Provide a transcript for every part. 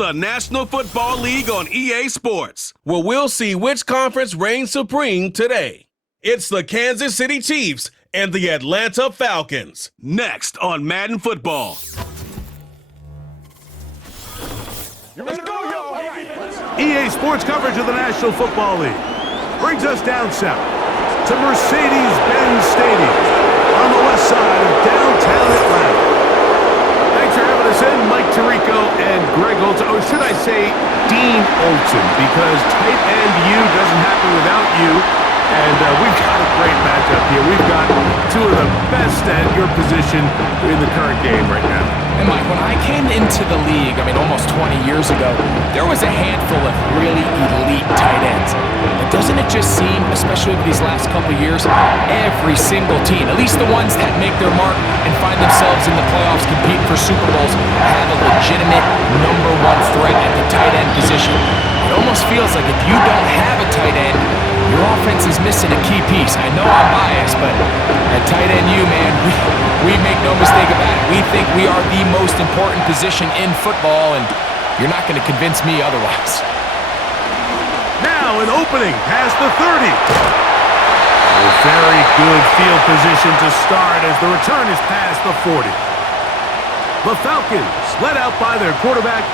the National Football League on EA Sports, where we'll see which conference reigns supreme today. It's the Kansas City Chiefs and the Atlanta Falcons. Next on Madden Football. EA Sports coverage of the National Football League brings us down south to Mercedes-Benz Stadium on the west side of downtown Atlanta. Thanks for having us in, Mike Tirico and Greg Olson. Or should I say Dean Olson, because tight end you doesn't happen without you. And we've got a great matchup here. We've got two of the best at your position in the current game right now. And Mike, when I came into the league, almost 20 years ago, there was a handful of really elite tight ends. But doesn't it just seem, especially over these last couple of years, every single team, at least the ones that make their mark and find themselves in the playoffs competing for Super Bowls, have a legitimate number one threat at the tight end position. It almost feels like if you don't have a tight end, your offense is missing a key piece. I know I'm biased, but at tight end man, we make no mistake about it. We think we are the most important position in football, and you're not going to convince me otherwise. Now an opening past the 30. A very good field position to start as the return is past the 40. The Falcons, led out by their quarterback,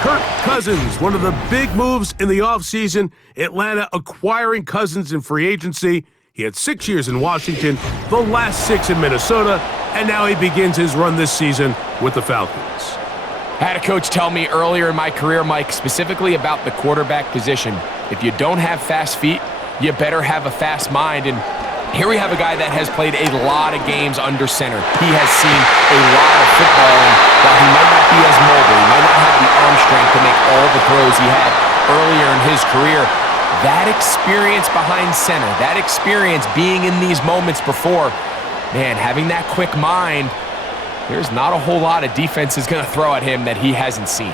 Kirk Cousins. One of the big moves in the offseason, Atlanta acquiring Cousins in free agency. He had 6 years in Washington, the last 6 in Minnesota, and now he begins his run this season with the Falcons. I had a coach tell me earlier in my career, Mike, specifically about the quarterback position. If you don't have fast feet, you better have a fast mind. And here we have a guy that has played a lot of games under center. He has seen a lot of football, and while he might not be as mobile, he might not have the arm strength to make all the throws he had earlier in his career, that experience behind center, that experience being in these moments before, man, having that quick mind, there's not a whole lot of defense is going to throw at him that he hasn't seen.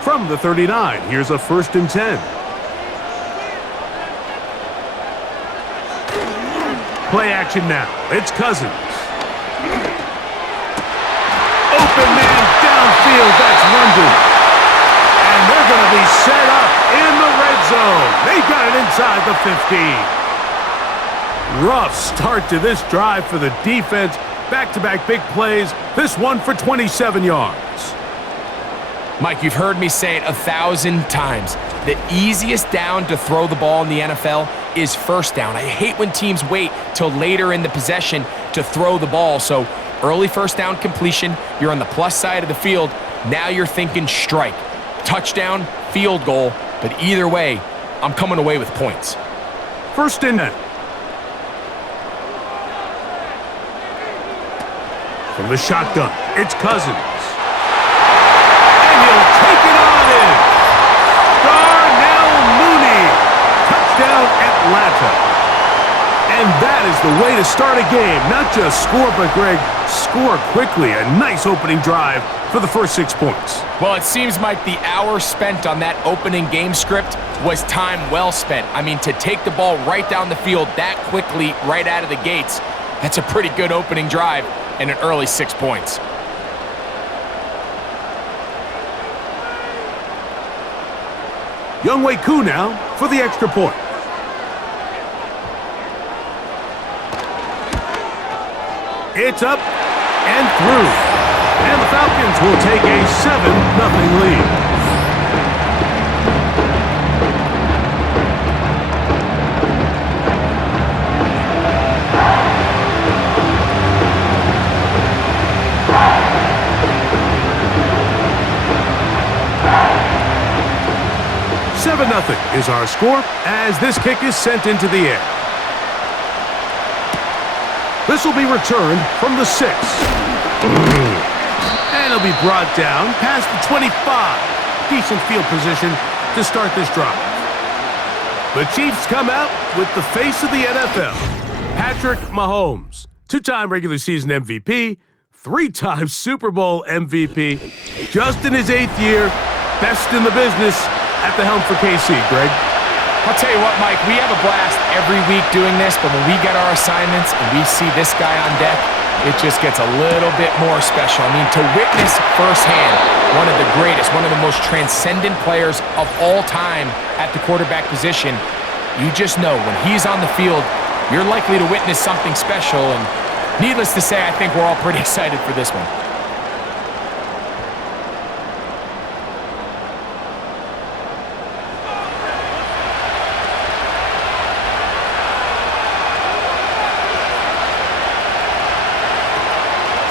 From the 39, here's a 1st and 10. Play action now. It's Cousins. Open man downfield. That's London. And they're going to be set up in the red zone. They got it inside the 15. Rough start to this drive for the defense. Back-to-back big plays. This one for 27 yards. Mike, you've heard me say it 1,000 times. The easiest down to throw the ball in the NFL is first down. I hate when teams wait till later in the possession to throw the ball. So early first down completion, you're on the plus side of the field. Now you're thinking strike, touchdown, field goal. But either way, I'm coming away with points. 1st and 10. From the shotgun, it's Cousins. Take it on in. Darnell Mooney. Touchdown, Atlanta. And that is the way to start a game. Not just score, but, Greg, score quickly. A nice opening drive for the first 6 points. Well, it seems like the hour spent on that opening game script was time well spent. To take the ball right down the field that quickly right out of the gates, that's a pretty good opening drive and an early 6 points. Younghoe Koo now for the extra point. It's up and through. And the Falcons will take a 7-0 lead. Nothing is our score as this kick is sent into the air. This will be returned from the 6. And it'll be brought down past the 25. Decent field position to start this drive. The Chiefs come out with the face of the NFL, Patrick Mahomes. 2-time regular season MVP, 3-time Super Bowl MVP, just in his 8th year, best in the business at the helm for KC, Greg. I'll tell you what, Mike, we have a blast every week doing this, but when we get our assignments and we see this guy on deck, it just gets a little bit more special. I mean, to witness firsthand one of the greatest, one of the most transcendent players of all time at the quarterback position, you just know when he's on the field, you're likely to witness something special, and needless to say, I think we're all pretty excited for this one.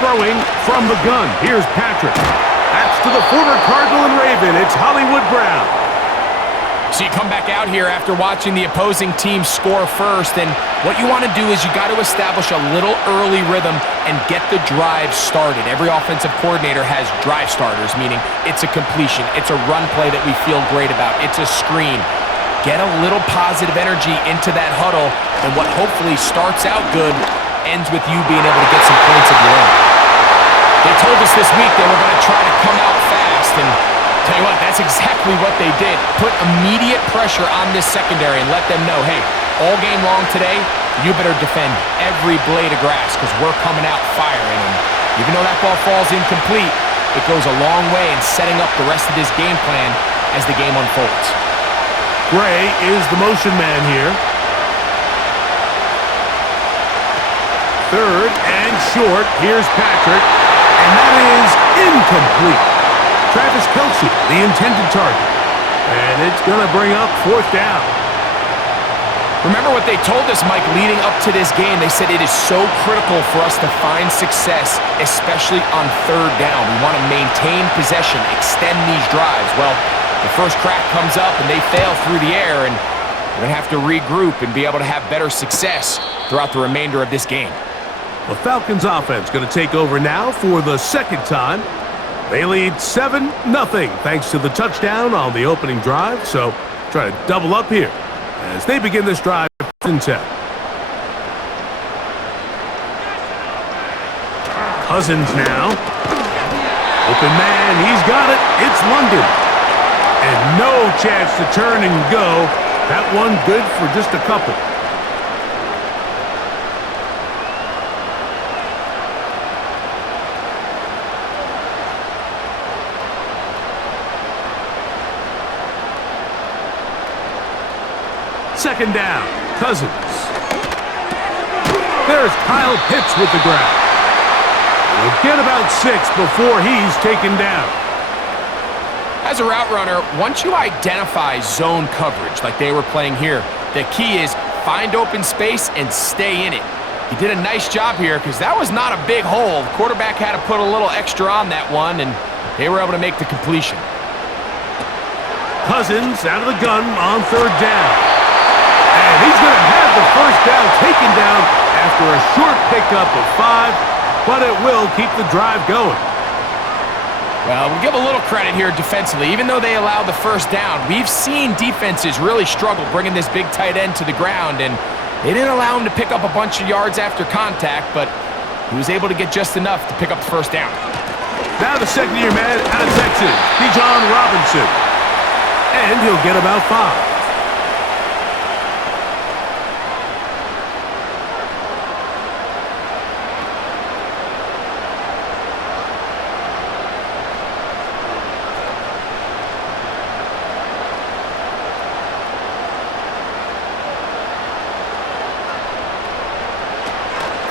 Throwing from the gun. Here's Patrick. That's to the former Cardinal and Raven. It's Hollywood Brown. So you come back out here after watching the opposing team score first, and what you want to do is you got to establish a little early rhythm and get the drive started. Every offensive coordinator has drive starters, meaning it's a completion, it's a run play that we feel great about, it's a screen. Get a little positive energy into that huddle, and what hopefully starts out good ends with you being able to get some points of your own. They told us this week they were going to try to come out fast, and tell you what, that's exactly what they did. Put immediate pressure on this secondary and let them know, hey, all game long today, you better defend every blade of grass because we're coming out firing. And even though that ball falls incomplete, it goes a long way in setting up the rest of this game plan as the game unfolds. Gray is the motion man here. Third and short. Here's Patrick. And that is incomplete. Travis Kelce, the intended target. And it's going to bring up fourth down. Remember what they told us, Mike, leading up to this game. They said it is so critical for us to find success, especially on third down. We want to maintain possession, extend these drives. Well, the first crack comes up and they fail through the air, and we're going to have to regroup and be able to have better success throughout the remainder of this game. The Falcons offense going to take over now for the second time. They lead 7-0 thanks to the touchdown on the opening drive, so try to double up here as they begin this drive in 10. Cousins now. Open man, he's got it. It's London. And no chance to turn and go. That one good for just a couple. Second down, Cousins. There's Kyle Pitts with the grab. We'll get about 6 before he's taken down. As a route runner, once you identify zone coverage like they were playing here, the key is find open space and stay in it. He did a nice job here because that was not a big hole. The quarterback had to put a little extra on that one, and they were able to make the completion. Cousins out of the gun on third down. And he's going to have the first down taken down after a short pickup of 5, but it will keep the drive going. Well, we'll give a little credit here defensively. Even though they allowed the first down, we've seen defenses really struggle bringing this big tight end to the ground, and they didn't allow him to pick up a bunch of yards after contact, but he was able to get just enough to pick up the first down. Now the second-year man out of Texas, Bijan Robinson, and he'll get about 5.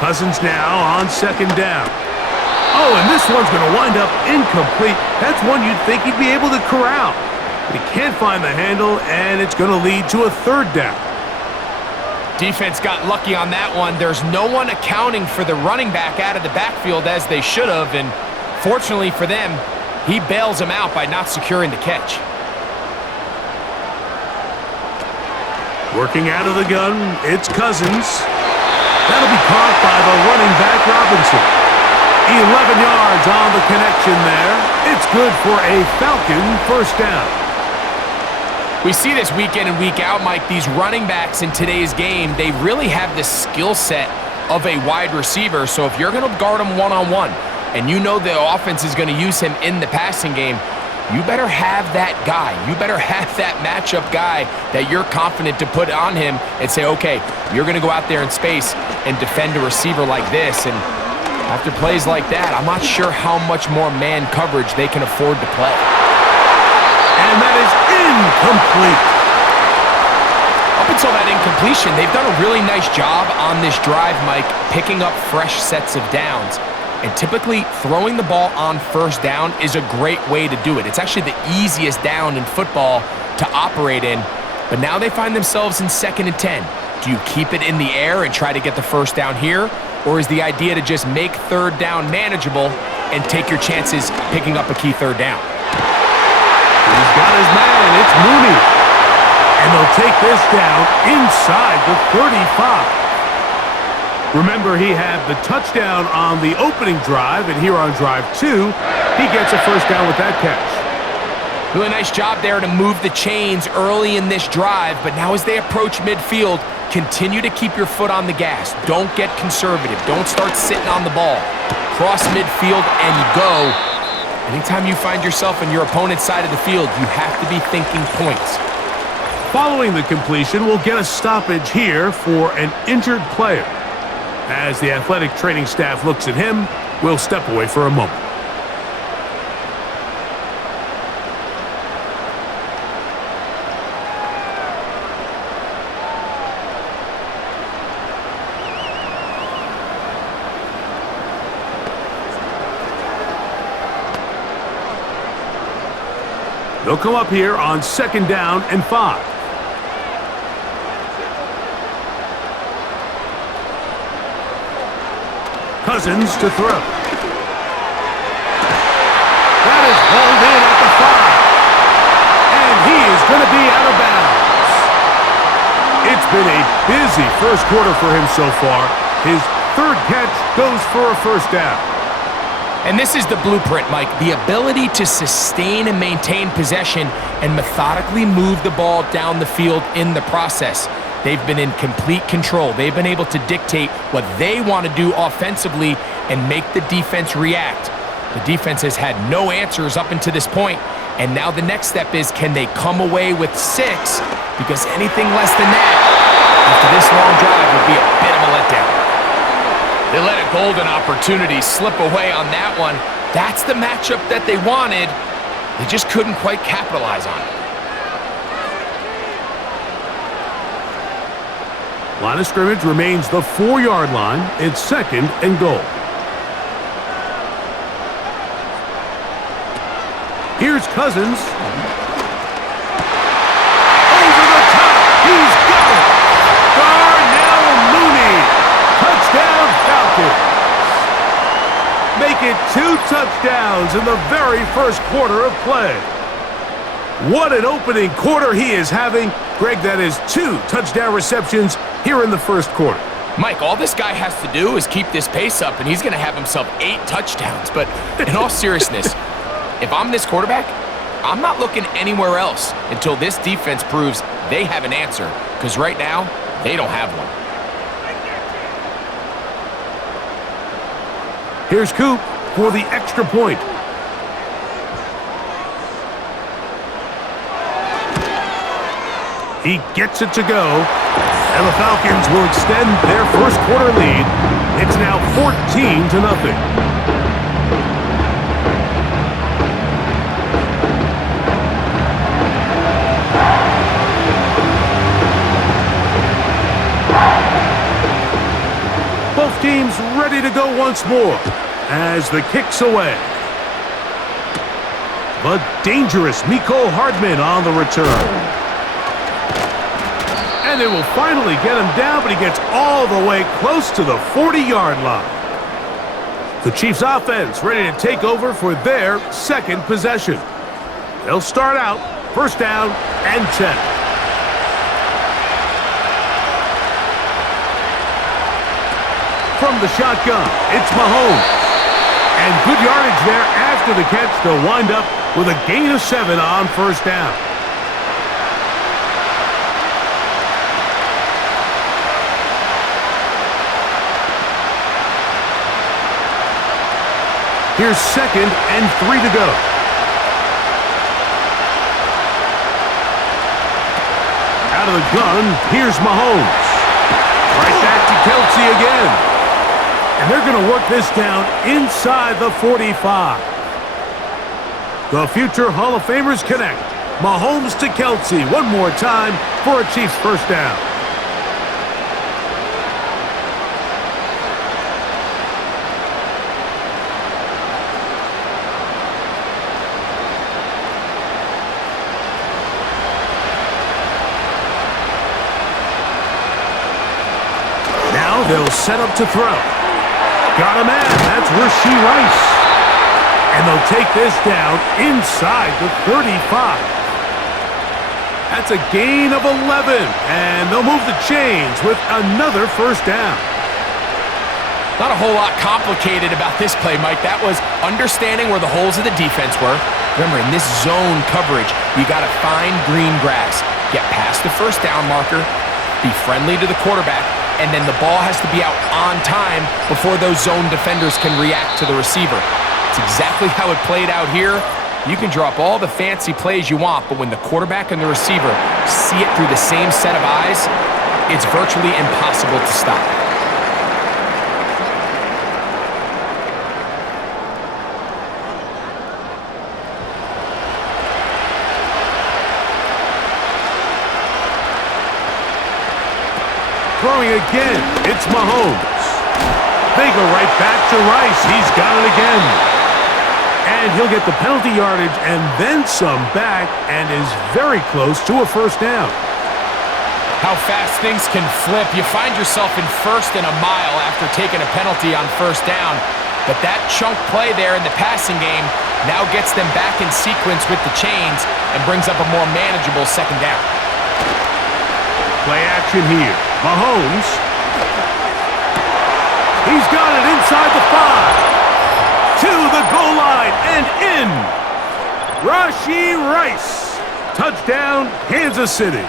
Cousins now on second down. Oh, and this one's going to wind up incomplete. That's one you'd think he'd be able to corral. But he can't find the handle, and it's going to lead to a third down. Defense got lucky on that one. There's no one accounting for the running back out of the backfield as they should have, and fortunately for them, he bails him out by not securing the catch. Working out of the gun, it's Cousins. That'll be caught by the running back, Robinson. 11 yards on the connection there. It's good for a Falcon first down. We see this week in and week out, Mike. These running backs in today's game, they really have the skill set of a wide receiver. So if you're going to guard him one-on-one and you know the offense is going to use him in the passing game, you better have that guy. You better have that matchup guy that you're confident to put on him and say, okay, you're going to go out there in space and defend a receiver like this. And after plays like that, I'm not sure how much more man coverage they can afford to play. And that is incomplete. Up until that incompletion, they've done a really nice job on this drive, Mike, picking up fresh sets of downs. And typically, throwing the ball on first down is a great way to do it. It's actually the easiest down in football to operate in. But now they find themselves in 2nd and 10. Do you keep it in the air and try to get the first down here? Or is the idea to just make 3rd down manageable and take your chances picking up a key 3rd down? He's got his man. It's Mooney. And they'll take this down inside the 35. Remember, he had the touchdown on the opening drive, and here on drive 2, he gets a first down with that catch. Really nice job there to move the chains early in this drive, but now as they approach midfield, continue to keep your foot on the gas. Don't get conservative. Don't start sitting on the ball. Cross midfield and go. Anytime you find yourself on your opponent's side of the field, you have to be thinking points. Following the completion, we'll get a stoppage here for an injured player. As the athletic training staff looks at him, we'll step away for a moment. They'll come up here on 2nd down and 5. Cousins to throw. That is hauled in at the 5. And he is going to be out of bounds. It's been a busy first quarter for him so far. His 3rd catch goes for a first down. And this is the blueprint, Mike. The ability to sustain and maintain possession and methodically move the ball down the field in the process. They've been in complete control. They've been able to dictate what they want to do offensively and make the defense react. The defense has had no answers up until this point, and now the next step is, can they come away with 6? Because anything less than that after this long drive would be a bit of a letdown. They let a golden opportunity slip away on that one. That's the matchup that they wanted. They just couldn't quite capitalize on it. Line of scrimmage remains the 4-yard line. It's 2nd and goal. Here's Cousins. Over the top. He's got it. Darnell Mooney. Touchdown Falcons. Make it 2 touchdowns in the very first quarter of play. What an opening quarter he is having. Greg, that is 2 touchdown receptions here in the first quarter. Mike, all this guy has to do is keep this pace up, and he's going to have himself 8 touchdowns. But in all seriousness, if I'm this quarterback, I'm not looking anywhere else until this defense proves they have an answer, because right now, they don't have one. Here's Coop for the extra point. He gets it to go, and the Falcons will extend their first quarter lead. It's now 14-0. Both teams ready to go once more as the kick's away. The dangerous Mecole Hardman on the return. And they will finally get him down, but he gets all the way close to the 40-yard line. The Chiefs offense ready to take over for their 2nd possession. They'll start out 1st down and 10. From the shotgun, it's Mahomes. And good yardage there after the catch. They'll wind up with a gain of 7 on 1st down. Here's 2nd and 3 to go. Out of the gun, here's Mahomes. Right back to Kelsey again. And they're going to work this down inside the 45. The future Hall of Famers connect. Mahomes to Kelsey one more time for a Chiefs first down. Now they'll set up to throw. Got a man. That's Rice. And they'll take this down inside the 35. That's a gain of 11, and they'll move the chains with another first down. Not a whole lot complicated about this play, Mike. That was understanding where the holes of the defense were. Remember, in this zone coverage, you got to find green grass, get past the first down marker, be friendly to the quarterback, and then the ball has to be out on time before those zone defenders can react to the receiver. It's exactly how it played out here. You can draw up all the fancy plays you want, but when the quarterback and the receiver see it through the same set of eyes, it's virtually impossible to stop. Throwing again, it's Mahomes. They go right back to Rice. He's got it again. And he'll get the penalty yardage and then some back and is very close to a first down. How fast things can flip. You find yourself in first and a mile after taking a penalty on first down. But that chunk play there in the passing game now gets them back in sequence with the chains and brings up a more manageable second down. Play action here. Mahomes. He's got it inside the 5. To the goal line and in. Rice. Touchdown, Kansas City.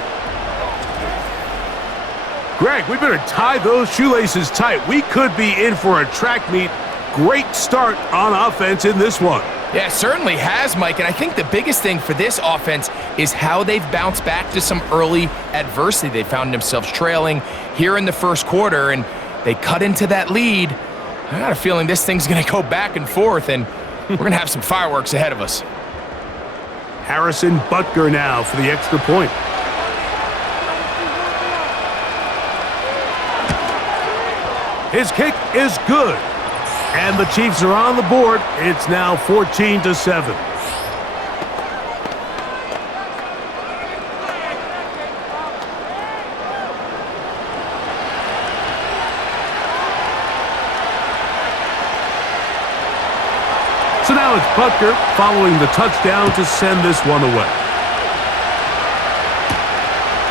Greg, we better tie those shoelaces tight. We could be in for a track meet. Great start on offense in this one. Yeah, it certainly has, Mike, and I think the biggest thing for this offense is how they've bounced back to some early adversity. They found themselves trailing here in the first quarter, and they cut into that lead. I got a feeling this thing's going to go back and forth, and we're going to have some fireworks ahead of us. Harrison Butker now for the extra point. His kick is good. And the Chiefs are on the board. It's now 14-7. So now it's Butker following the touchdown to send this one away.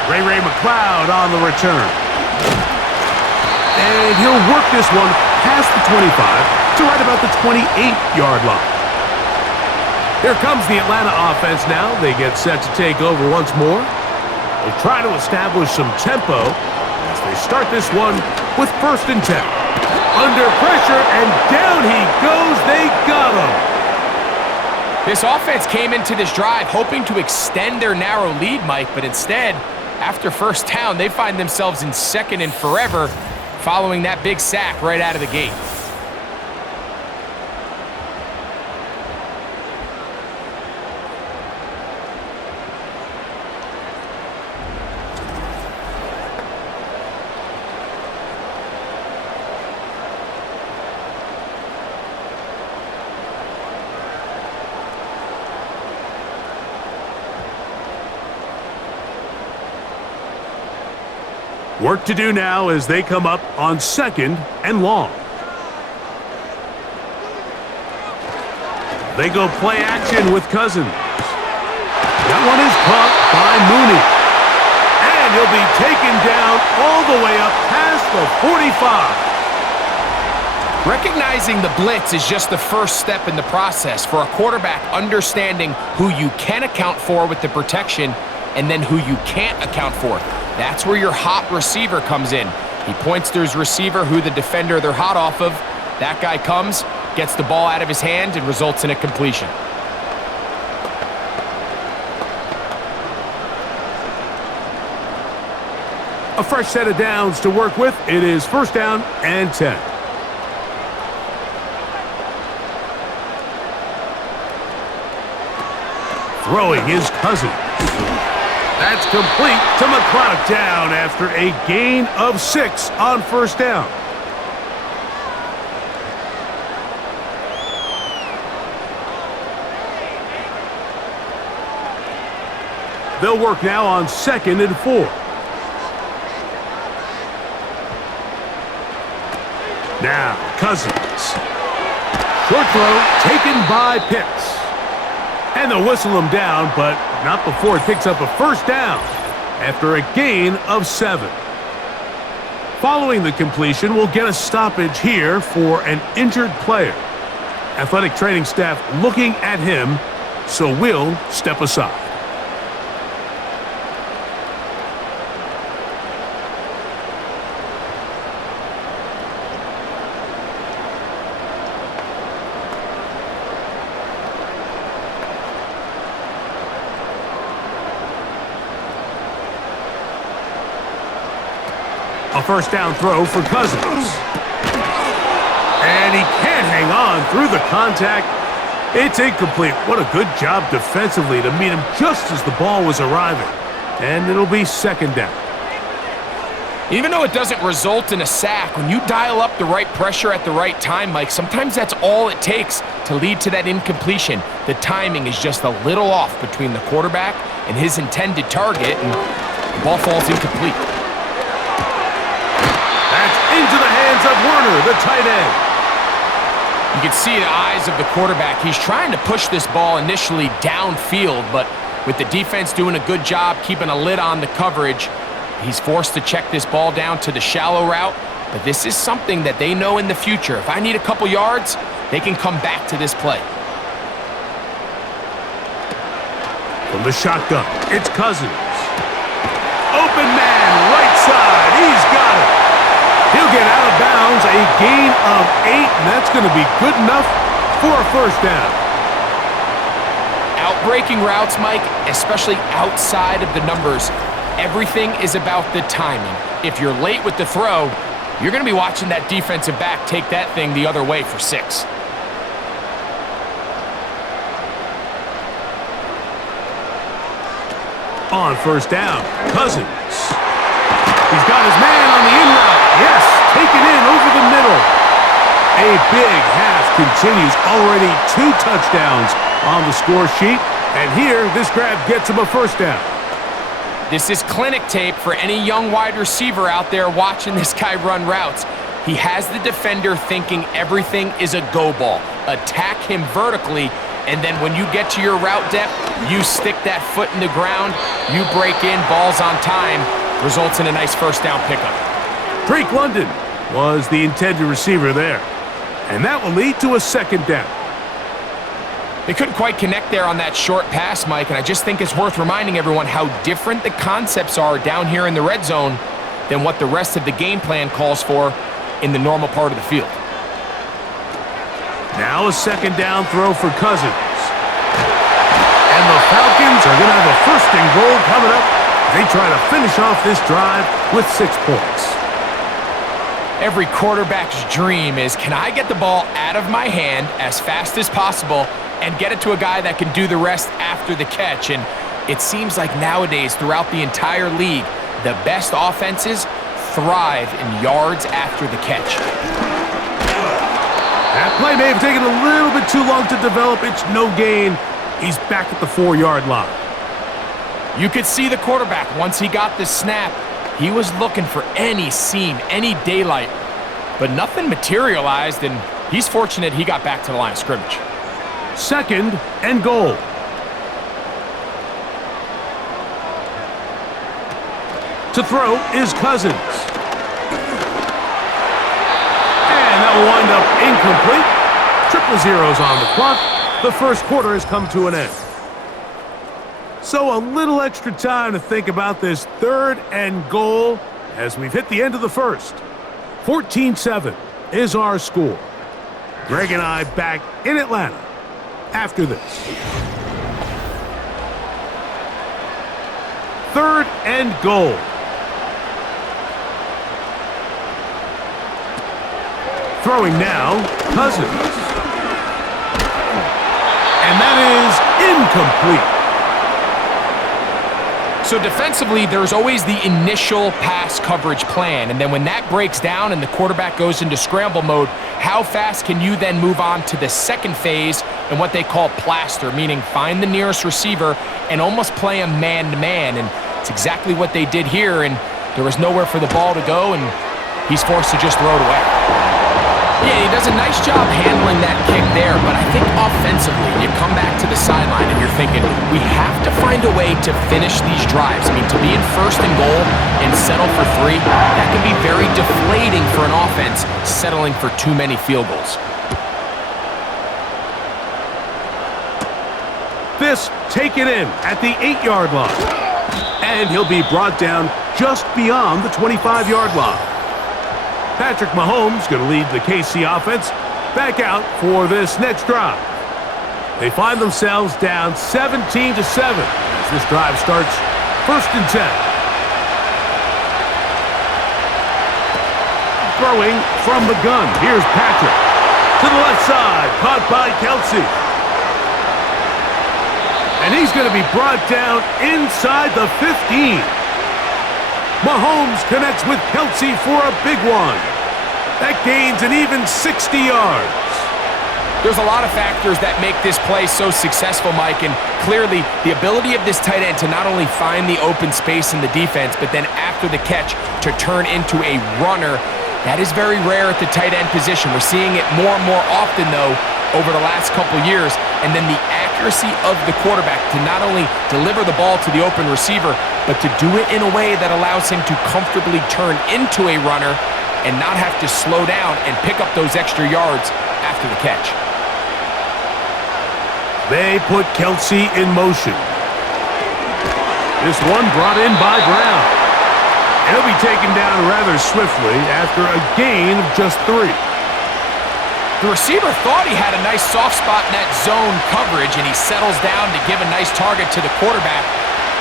Ray McLeod on the return. And he'll work this one past the 25 to right about the 28-yard line. Here comes the Atlanta offense now. They get set to take over once more. They'll try to establish some tempo as they start this one with 1st and 10. Under pressure, and down he goes. They got him. This offense came into this drive hoping to extend their narrow lead, Mike, but instead, after first down, they find themselves in 2nd and forever following that big sack right out of the gate. Work to do now as they come up on 2nd and long. They go play action with Cousins. That one is caught by Mooney. And he'll be taken down all the way up past the 45. Recognizing the blitz is just the first step in the process for a quarterback understanding who you can account for with the protection and then who you can't account for. That's where your hot receiver comes in. He points to his receiver, who the defender they're hot off of. That guy comes, gets the ball out of his hand, and results in a completion. A fresh set of downs to work with. It is first down and 10. Throwing his Cousins. That's complete to McCloud, down after a gain of 6 on first down. They'll work now on 2nd and 4. Now, Cousins. Short throw taken by Pitts. And they'll whistle him down, but not before it picks up a first down after a gain of 7. Following the completion, we'll get a stoppage here for an injured player. Athletic training staff looking at him, so we'll step aside. A first down throw for Cousins. And he can't hang on through the contact. It's incomplete. What a good job defensively to meet him just as the ball was arriving. And it'll be 2nd down. Even though it doesn't result in a sack, when you dial up the right pressure at the right time, Mike, sometimes that's all it takes to lead to that incompletion. The timing is just a little off between the quarterback and his intended target, and the ball falls incomplete. That's into the hands of Werner, the tight end. You can see the eyes of the quarterback. He's trying to push this ball initially downfield, but with the defense doing a good job keeping a lid on the coverage, he's forced to check this ball down to the shallow route. But this is something that they know in the future. If I need a couple yards, they can come back to this play. From the shotgun, it's Cousins. Open man, right side. He's got it. He'll get out of bounds, a gain of 8, and that's going to be good enough for a first down. Outbreaking routes, Mike, especially outside of the numbers, everything is about the timing. If you're late with the throw, you're going to be watching that defensive back take that thing the other way for 6. On first down, Cousins. He's got his man on the in route. Yes, taken in over the middle. A big half continues. Already 2 touchdowns on the score sheet. And here, this grab gets him a first down. This is clinic tape for any young wide receiver out there watching this guy run routes. He has the defender thinking everything is a go ball. Attack him vertically, and then when you get to your route depth, you stick that foot in the ground, you break in, balls on time, results in a nice first down pickup. Drake London was the intended receiver there. And that will lead to a 2nd down. They couldn't quite connect there on that short pass, Mike, and I just think it's worth reminding everyone how different the concepts are down here in the red zone than what the rest of the game plan calls for in the normal part of the field. Now a 2nd down throw for Cousins. And the Falcons are going to have a 1st and goal coming up. They try to finish off this drive with 6 points. Every quarterback's dream is, can I get the ball out of my hand as fast as possible and get it to a guy that can do the rest after the catch? And it seems like nowadays, throughout the entire league, the best offenses thrive in yards after the catch. That play may have taken a little bit too long to develop. It's no gain. He's back at the 4-yard line. You could see the quarterback, once he got the snap, he was looking for any seam, any daylight, but nothing materialized, and he's fortunate he got back to the line of scrimmage. 2nd and goal. To throw is Cousins. And that will wind up incomplete. 0-0 on the clock. The first quarter has come to an end. So a little extra time to think about this 3rd and goal as we've hit the end of the first. 14-7 is our score. Greg and I back in Atlanta after this. 3rd and goal. Throwing now, Cousins. And that is incomplete. So defensively, there's always the initial pass coverage plan, and then when that breaks down and the quarterback goes into scramble mode, how fast can you then move on to the second phase and what they call plaster, meaning find the nearest receiver and almost play him man-to-man, and it's exactly what they did here, and there was nowhere for the ball to go, and he's forced to just throw it away. Yeah, he does a nice job handling that kick there, but I think offensively, you come back to the sideline and you're thinking, we have to find a way to finish these drives. I mean, to be in first and goal and settle for 3, that can be very deflating for an offense settling for too many field goals. This taken in at the 8-yard line. And he'll be brought down just beyond the 25-yard line. Patrick Mahomes going to lead the KC offense back out for this next drive. They find themselves down 17-7 as this drive starts 1st and 10. Throwing from the gun. Here's Patrick. To the left side, caught by Kelsey. And he's going to be brought down inside the 15. Mahomes connects with Kelsey for a big one. That gains an even 60 yards. There's a lot of factors that make this play so successful, Mike, and clearly the ability of this tight end to not only find the open space in the defense, but then after the catch to turn into a runner, that is very rare at the tight end position. We're seeing it more and more often, though, over the last couple years, and then the accuracy of the quarterback to not only deliver the ball to the open receiver, but to do it in a way that allows him to comfortably turn into a runner and not have to slow down and pick up those extra yards after the catch. They put Kelsey in motion. This one brought in by Brown. He'll be taken down rather swiftly after a gain of just 3. The receiver thought he had a nice soft spot in that zone coverage, and he settles down to give a nice target to the quarterback,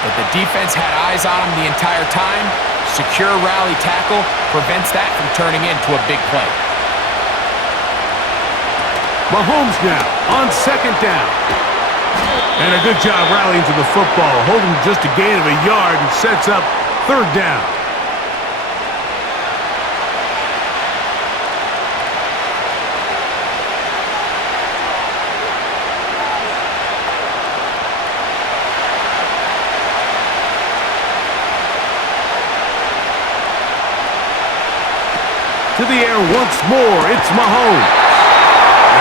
but the defense had eyes on him the entire time. Secure rally tackle prevents that from turning into a big play. Mahomes now on 2nd down. And a good job rallying to the football, holding just a gain of a yard and sets up 3rd down. To the air once more, it's Mahomes.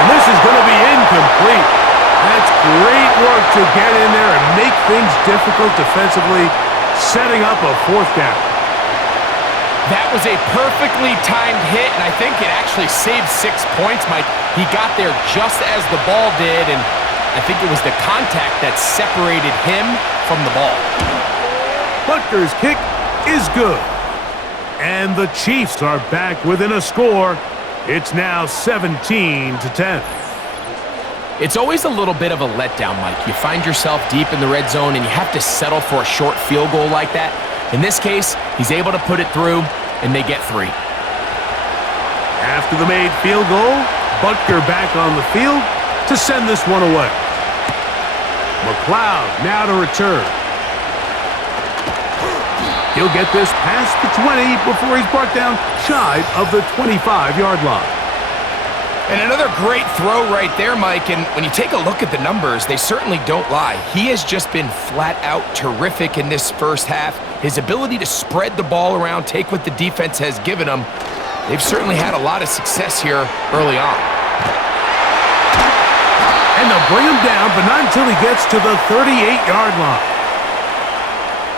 And this is going to be incomplete. That's great work to get in there and make things difficult defensively, setting up a 4th down. That was a perfectly timed hit, and I think it actually saved 6 points, Mike. He got there just as the ball did, and I think it was the contact that separated him from the ball. Butker's kick is good. And the Chiefs are back within a score. It's now 17-10. It's always a little bit of a letdown, Mike. You find yourself deep in the red zone and you have to settle for a short field goal like that. In this case, he's able to put it through, and they get 3. After the made field goal, Butker back on the field to send this one away. McLeod now to return. He'll get this past the 20 before he's brought down shy of the 25-yard line. And another great throw right there, Mike, and when you take a look at the numbers, they certainly don't lie. He has just been flat-out terrific in this first half. His ability to spread the ball around, take what the defense has given him, they've certainly had a lot of success here early on. And they'll bring him down, but not until he gets to the 38-yard line.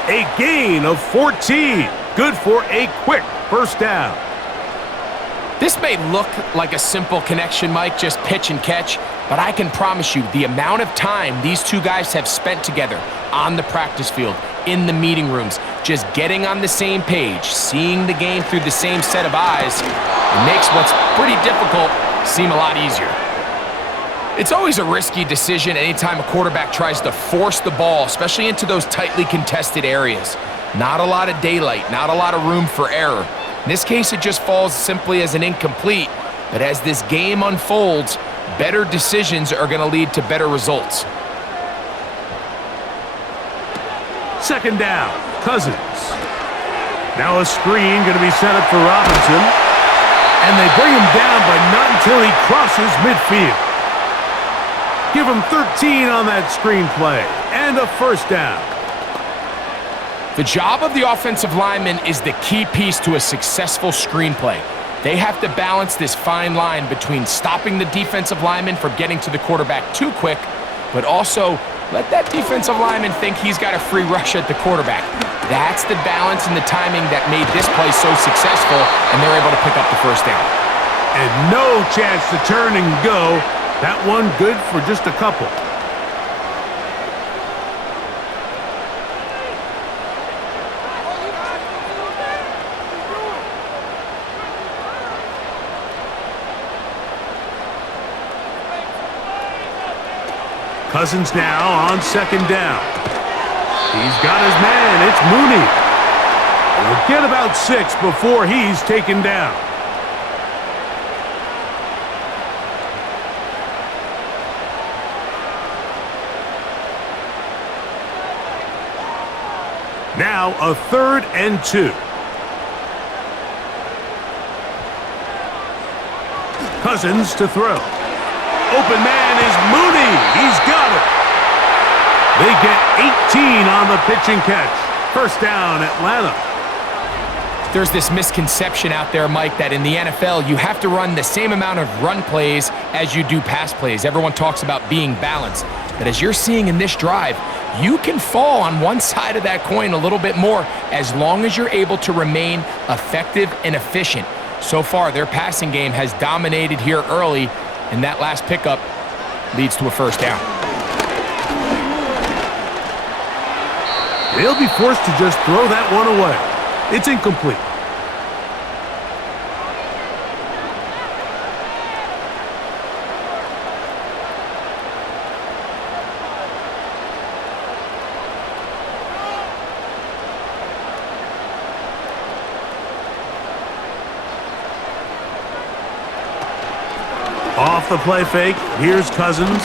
A gain of 14. Good for a quick 1st down. This may look like a simple connection, Mike, just pitch and catch, but I can promise you the amount of time these two guys have spent together on the practice field, in the meeting rooms, just getting on the same page, seeing the game through the same set of eyes, it makes what's pretty difficult seem a lot easier. It's always a risky decision anytime a quarterback tries to force the ball, especially into those tightly contested areas. Not a lot of daylight, not a lot of room for error. In this case, it just falls simply as an incomplete, But as this game unfolds, better decisions are going to lead to better results. Second down, Cousins. Now a screen going to be set up for Robinson. And they bring him down, but not until he crosses midfield. Give him 13 on that screen play. And a first down. The job of the offensive lineman is the key piece to a successful screenplay. They have to balance this fine line between stopping the defensive lineman from getting to the quarterback too quick, but also let that defensive lineman think he's got a free rush at the quarterback. That's the balance and the timing that made this play so successful, and they're able to pick up the first down. And no chance to turn and go. That one good for just a couple. Cousins now on second down. He's got his man. It's Mooney. He'll get about 6 before he's taken down. Now a 3rd and 2. Cousins to throw. Open man is Mooney. He's got it. They get 18 on the pitch and catch. First down, Atlanta. There's this misconception out there, Mike, that in the NFL, you have to run the same amount of run plays as you do pass plays. Everyone talks about being balanced. But as you're seeing in this drive, you can fall on one side of that coin a little bit more as long as you're able to remain effective and efficient. So far, their passing game has dominated here early, and that last pickup leads to a first down. They'll be forced to just throw that one away. It's incomplete. Off the play fake, here's Cousins.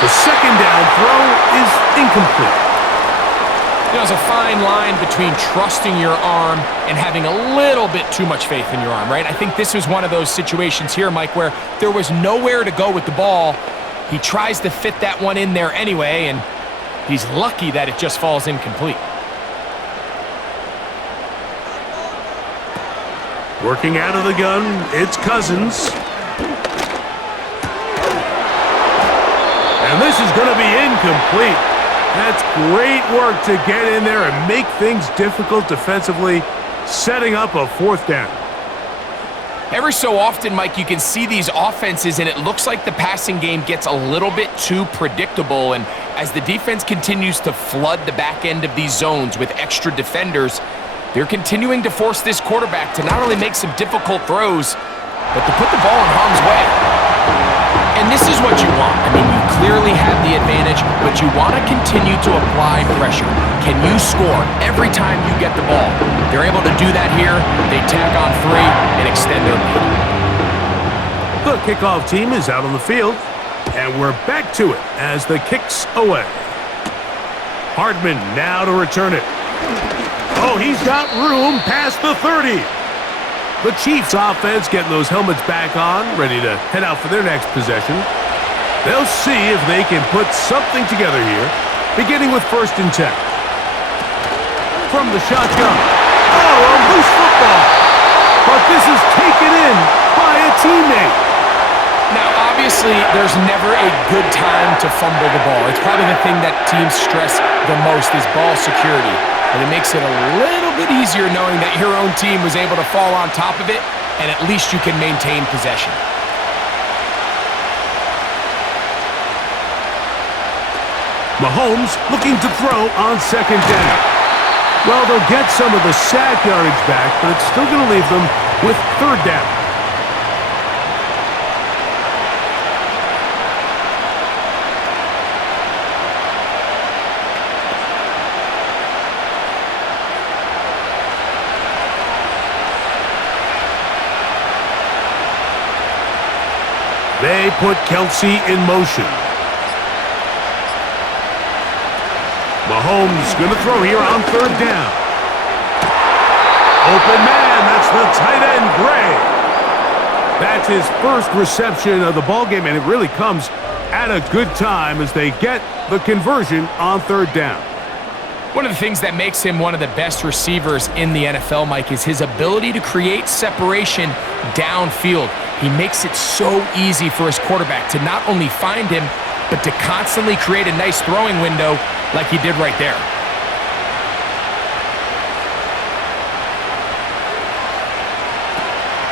The second down throw is incomplete. There's a fine line between trusting your arm and having a little bit too much faith in your arm, right? I think this was one of those situations here, Mike, where there was nowhere to go with the ball. He tries to fit that one in there anyway, and he's lucky that it just falls incomplete. Working out of the gun, it's Cousins. And this is going to be incomplete. That's great work to get in there and make things difficult defensively, setting up a fourth down. Every so often, Mike, you can see these offenses, and it looks like the passing game gets a little bit too predictable. And as the defense continues to flood the back end of these zones with extra defenders, they're continuing to force this quarterback to not only make some difficult throws, but to put the ball in harm's way. And this is what you want. I mean, you clearly have the advantage, but you want to continue to apply pressure. Can you score every time you get the ball? They're able to do that here. They tack on 3 and extend their lead. The kickoff team is out on the field, and we're back to it as the kick's away. Hardman now to return it. Oh, he's got room past the 30. The Chiefs offense getting those helmets back on, ready to head out for their next possession. They'll see if they can put something together here, beginning with 1st and 10. From the shotgun. Oh, a loose football. But this is taken in by a teammate. Now, obviously, there's never a good time to fumble the ball. It's probably the thing that teams stress the most is ball security. But it makes it a little bit easier knowing that your own team was able to fall on top of it, and at least you can maintain possession. Mahomes looking to throw on 2nd down. Well, they'll get some of the sack yardage back, but it's still going to leave them with 3rd down. They put Kelsey in motion. Mahomes going to throw here on third down. Open man, that's the tight end, Gray. That's his first reception of the ballgame, and it really comes at a good time as they get the conversion on third down. One of the things that makes him one of the best receivers in the NFL, Mike, is his ability to create separation downfield. He makes it so easy for his quarterback to not only find him, but to constantly create a nice throwing window like he did right there.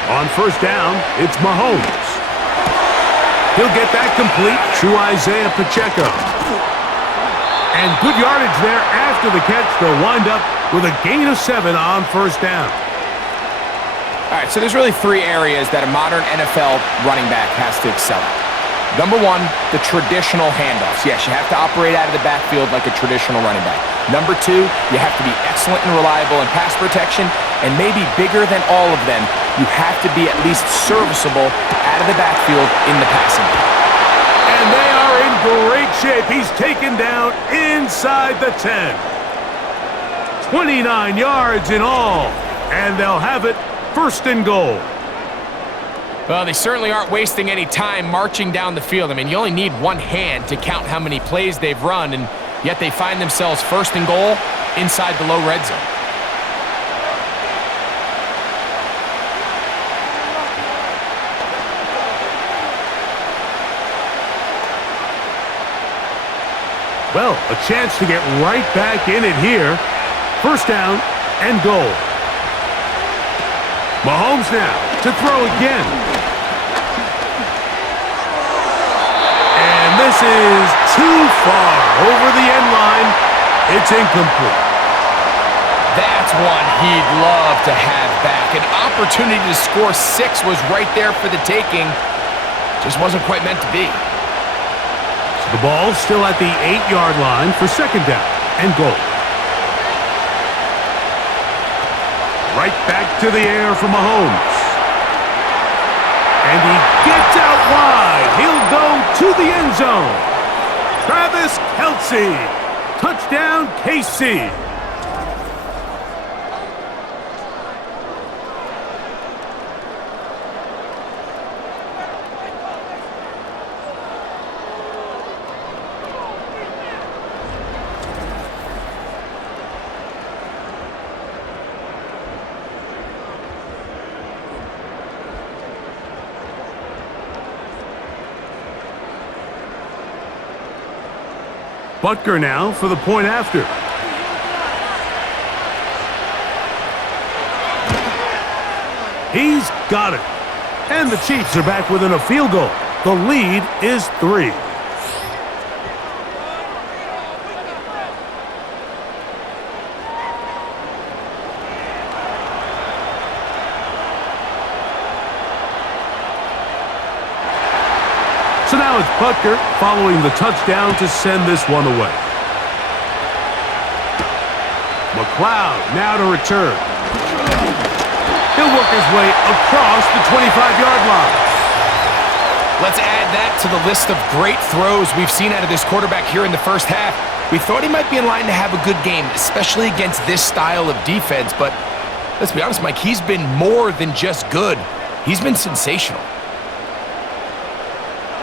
On first down, it's Mahomes. He'll get that complete to Isaiah Pacheco. And good yardage there after the catch. They'll wind up with a gain of 7 on first down. All right, so there's really 3 areas that a modern NFL running back has to excel at. Number 1, the traditional handoffs. Yes, you have to operate out of the backfield like a traditional running back. Number 2, you have to be excellent and reliable in pass protection, and maybe bigger than all of them, you have to be at least serviceable out of the backfield in the passing game. And they are in great shape. He's taken down inside the 10. 29 yards in all, and they'll have it first and goal. Well, they certainly aren't wasting any time marching down the field. I mean, you only need one hand to count how many plays they've run, and yet they find themselves first and goal inside the low red zone. Well, a chance to get right back in it here. First down and goal. Mahomes now to throw again. And this is too far over the end line. It's incomplete. That's one he'd love to have back. An opportunity to score 6 was right there for the taking. Just wasn't quite meant to be. So the ball's still at the 8-yard line for second down and goal. Right back to the air for Mahomes. And he gets out wide. He'll go to the end zone. Travis Kelce. Touchdown, KC. Butker now for the point after. He's got it. And the Chiefs are back within a field goal. The lead is 3. So now it's Butker following the touchdown to send this one away. McLeod now to return. He'll work his way across the 25-yard line. Let's add that to the list of great throws we've seen out of this quarterback here in the first half. We thought he might be in line to have a good game, especially against this style of defense, but let's be honest, Mike, he's been more than just good. He's been sensational.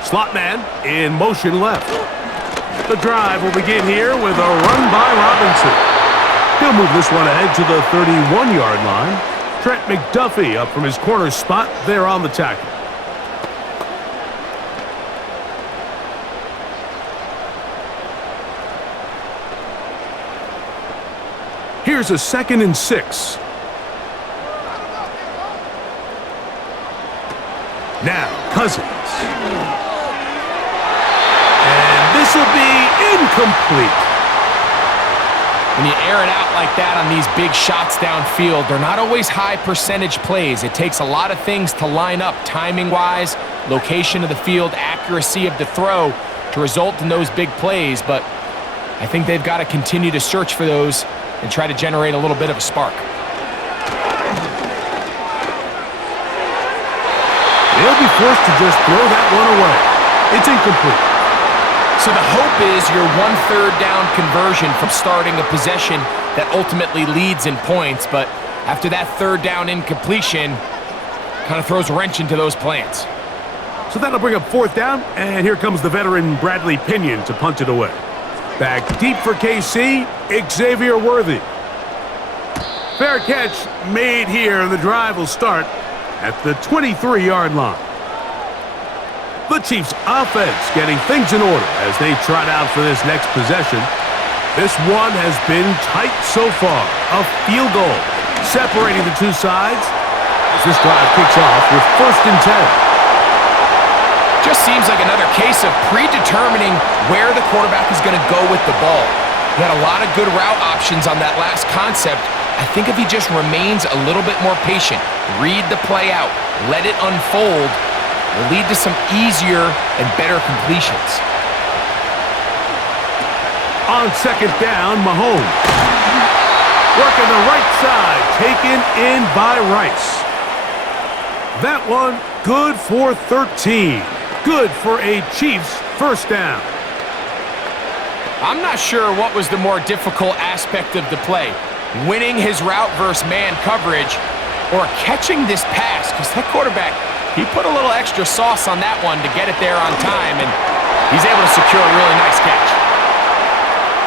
Slot man in motion left. The drive will begin here with a run by Robinson. He'll move this one ahead to the 31-yard line. Trent McDuffie up from his corner spot there on the tackle. Here's a 2nd and 6. Now, Cousins. This will be incomplete. When you air it out like that on these big shots downfield, they're not always high percentage plays. It takes a lot of things to line up timing-wise, location of the field, accuracy of the throw to result in those big plays, but I think they've got to continue to search for those and try to generate a little bit of a spark. He'll be forced to just throw that one away. It's incomplete. So the hope is your 1/3 down conversion from starting a possession that ultimately leads in points, but after that 3rd down incompletion, kind of throws a wrench into those plans. So that'll bring up 4th down, and here comes the veteran Bradley Pinion to punt it away. Back deep for KC, Xavier Worthy. Fair catch made here, and the drive will start at the 23-yard line. The Chiefs' offense getting things in order as they trot out for this next possession. This one has been tight so far. A field goal separating the two sides as this drive kicks off with 1st and 10. Just seems like another case of predetermining where the quarterback is going to go with the ball. He had a lot of good route options on that last concept. I think if he just remains a little bit more patient, read the play out, let it unfold, will lead to some easier and better completions. On 2nd down, Mahomes. Working the right side, taken in by Rice. That one good for 13. Good for a Chiefs 1st down. I'm not sure what was the more difficult aspect of the play, winning his route versus man coverage or catching this pass, because that quarterback, he put a little extra sauce on that one to get it there on time, and he's able to secure a really nice catch.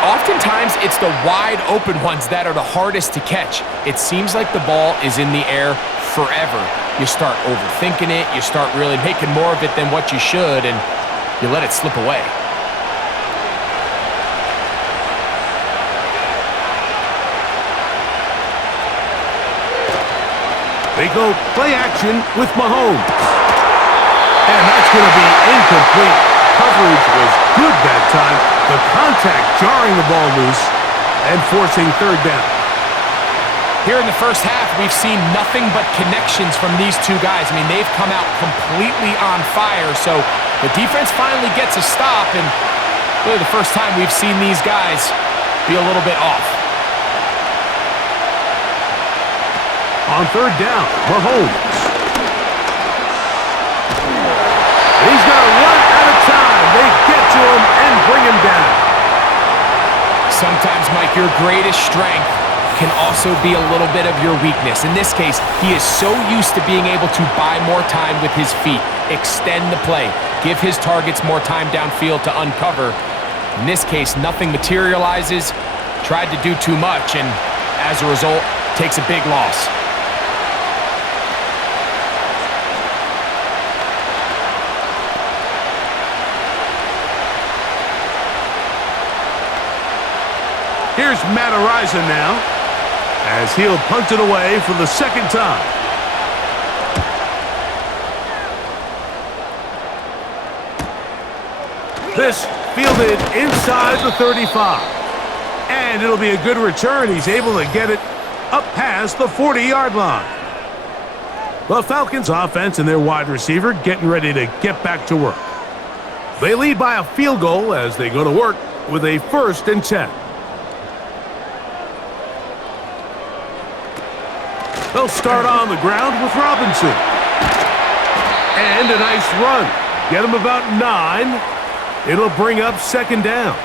Oftentimes, it's the wide open ones that are the hardest to catch. It seems like the ball is in the air forever. You start overthinking it, you start really making more of it than what you should, and you let it slip away. They go play action with Mahomes. And that's going to be incomplete. Coverage was good that time. The contact jarring the ball loose and forcing 3rd down. Here in the first half, we've seen nothing but connections from these two guys. I mean, they've come out completely on fire, so the defense finally gets a stop, and really the first time we've seen these guys be a little bit off. On 3rd down, Mahomes. He's going to run out of time. They get to him and bring him down. Sometimes, Mike, your greatest strength can also be a little bit of your weakness. In this case, he is so used to being able to buy more time with his feet, extend the play, give his targets more time downfield to uncover. In this case, nothing materializes, tried to do too much, and as a result, takes a big loss. Here's Matt Ariza now, as he'll punt it away for the 2nd time. This fielded inside the 35. And it'll be a good return. He's able to get it up past the 40-yard line. The Falcons offense and their wide receiver getting ready to get back to work. They lead by a field goal as they go to work with a 1st and 10. They'll start on the ground with Robinson. And a nice run. Get him about 9. It'll bring up 2nd down.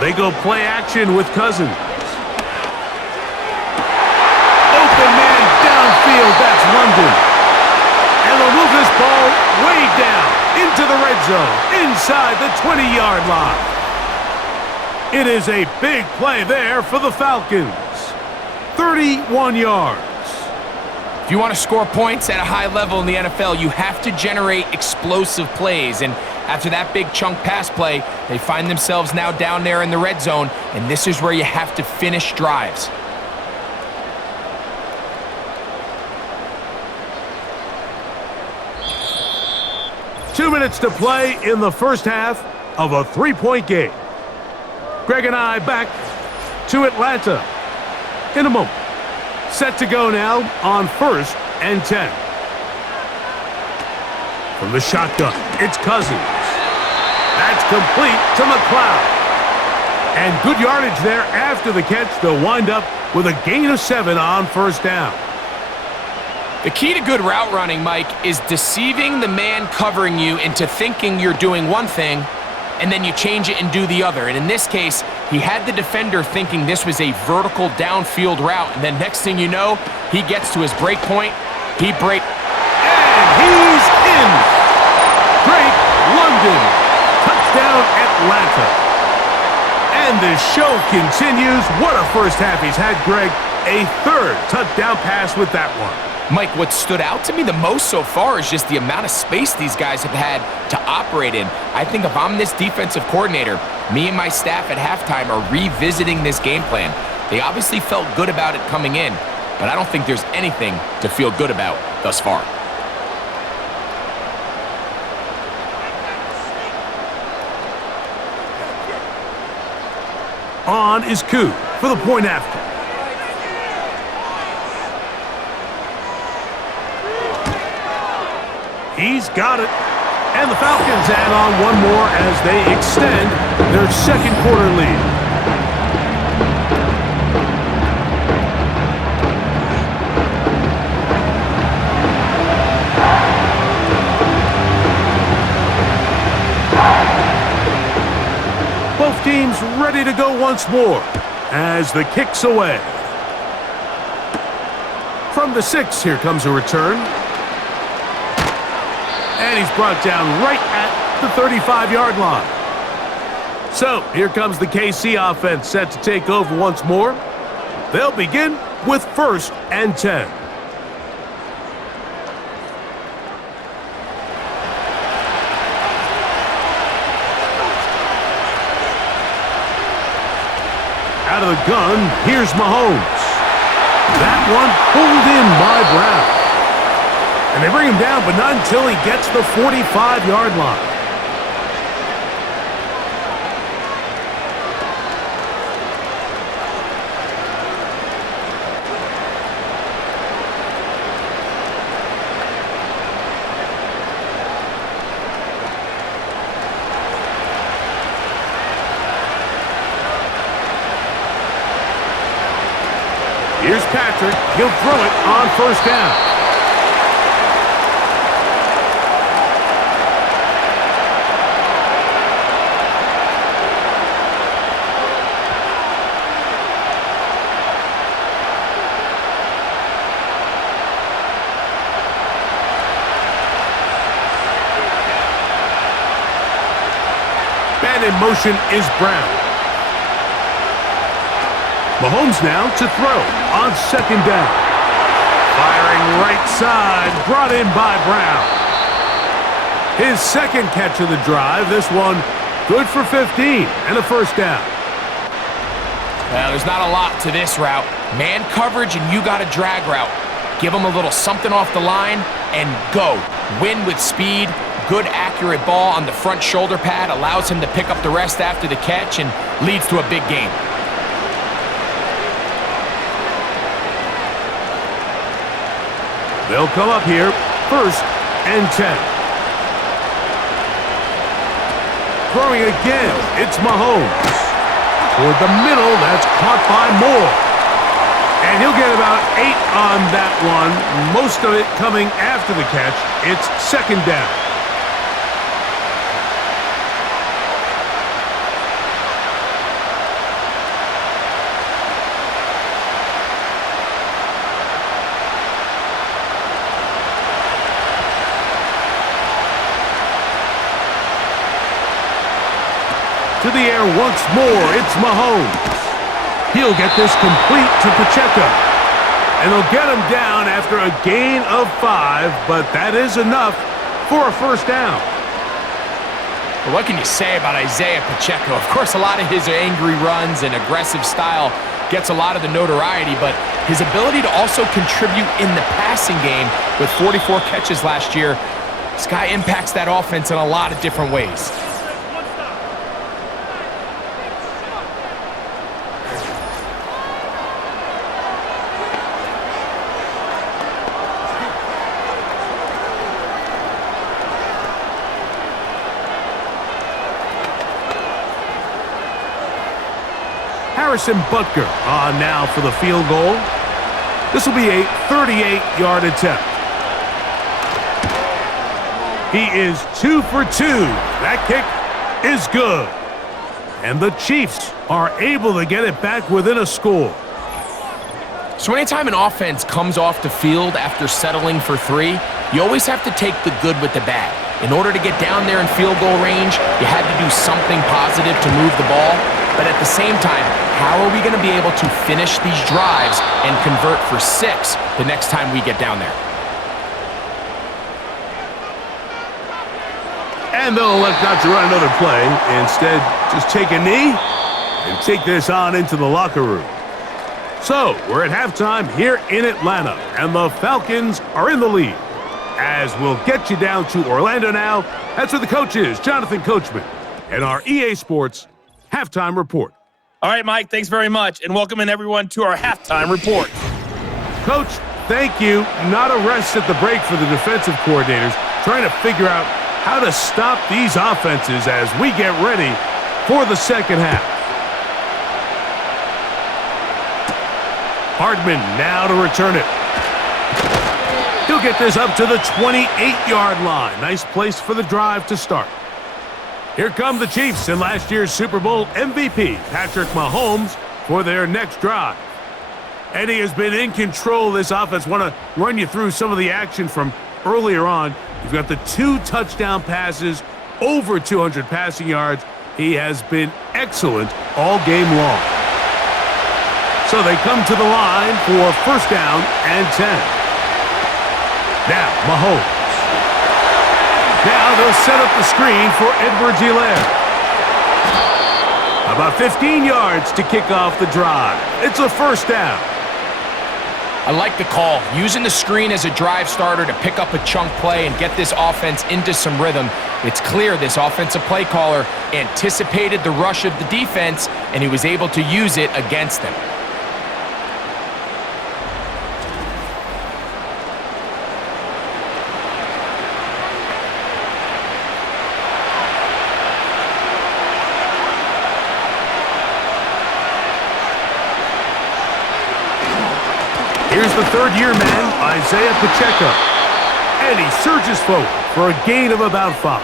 They go play action with Cousins. Open man downfield, that's London. And they'll move this ball way down into the red zone, inside the 20-yard line. It is a big play there for the Falcons. 31 yards. If you want to score points at a high level in the NFL, you have to generate explosive plays, and after that big chunk pass play, they find themselves now down there in the red zone, and this is where you have to finish drives. Two minutes to play in the first half of a 3-point game. Greg and I back to Atlanta in a moment. Set to go now on 1st and 10. From the shotgun, it's Cousins. That's complete to McLeod. And good yardage there after the catch. They'll wind up with a gain of 7 on 1st down. The key to good route running, Mike, is deceiving the man covering you into thinking you're doing one thing, and then you change it and do the other. And in this case, he had the defender thinking this was a vertical downfield route, and then next thing you know, he gets to his break point. And he's in. Drake London. Touchdown, Atlanta. And the show continues. What a first half he's had, Greg. A 3rd touchdown pass with that one. Mike, what stood out to me the most so far is just the amount of space these guys have had to operate in. I think if I'm this defensive coordinator, me and my staff at halftime are revisiting this game plan. They obviously felt good about it coming in, but I don't think there's anything to feel good about thus far. On is Koo for the point after. He's got it. And the Falcons add on one more as they extend their 2nd quarter lead. Both teams ready to go once more as the kick's away. From the 6, here comes a return. And he's brought down right at the 35-yard line. So, here comes the KC offense set to take over once more. They'll begin with 1st and 10. Out of the gun, here's Mahomes. That one pulled in by Brown. And they bring him down, but not until he gets the 45-yard line. Here's Patrick. He'll throw it on 1st down. In motion is Brown. Mahomes now to throw on 2nd down. Firing right side, brought in by Brown. His 2nd catch of the drive. This one good for 15 and a 1st down. Well, there's not a lot to this route. Man coverage and you got a drag route. Give him a little something off the line and go. Win with speed. Good, accurate ball on the front shoulder pad allows him to pick up the rest after the catch and leads to a big gain. They'll come up here, 1st and 10. Throwing again, it's Mahomes. Toward the middle, that's caught by Moore. And he'll get about 8 on that one, most of it coming after the catch. It's 2nd down. To the air once more, it's Mahomes. He'll get this complete to Pacheco. And they'll get him down after a gain of 5, but that is enough for a 1st down. Well, what can you say about Isaiah Pacheco? Of course, a lot of his angry runs and aggressive style gets a lot of the notoriety, but his ability to also contribute in the passing game with 44 catches last year, this guy impacts that offense in a lot of different ways. Harrison Butker on now for the field goal. This will be a 38-yard attempt. He is 2 for 2. That kick is good. And the Chiefs are able to get it back within a score. So anytime an offense comes off the field after settling for 3, you always have to take the good with the bad. In order to get down there in field goal range, you had to do something positive to move the ball. But at the same time, how are we going to be able to finish these drives and convert for 6 the next time we get down there? And they'll elect not to run another play. Instead, just take a knee and take this on into the locker room. So, we're at halftime here in Atlanta, and the Falcons are in the lead. As we'll get you down to Orlando now, that's where the coach is, Jonathan Coachman, and our EA Sports Halftime Report. All right, Mike, thanks very much, and welcome in everyone to our Halftime Report. Coach, thank you. Not a rest at the break for the defensive coordinators, trying to figure out how to stop these offenses as we get ready for the second half. Hardman now to return it. He'll get this up to the 28-yard line. Nice place for the drive to start. Here come the Chiefs and last year's Super Bowl MVP, Patrick Mahomes, for their next drive. And he has been in control of this offense. Want to run you through some of the action from earlier on. You've got the 2 touchdown passes, over 200 passing yards. He has been excellent all game long. So they come to the line for first down and 10. Now, Mahomes. Now they'll set up the screen for Edwards-Helaire. About 15 yards to kick off the drive. It's a first down. I like the call, using the screen as a drive starter to pick up a chunk play and get this offense into some rhythm. It's clear this offensive play caller anticipated the rush of the defense, and he was able to use it against them. Here's the third-year man, Isaiah Pacheco. And he surges forward for a gain of about 5.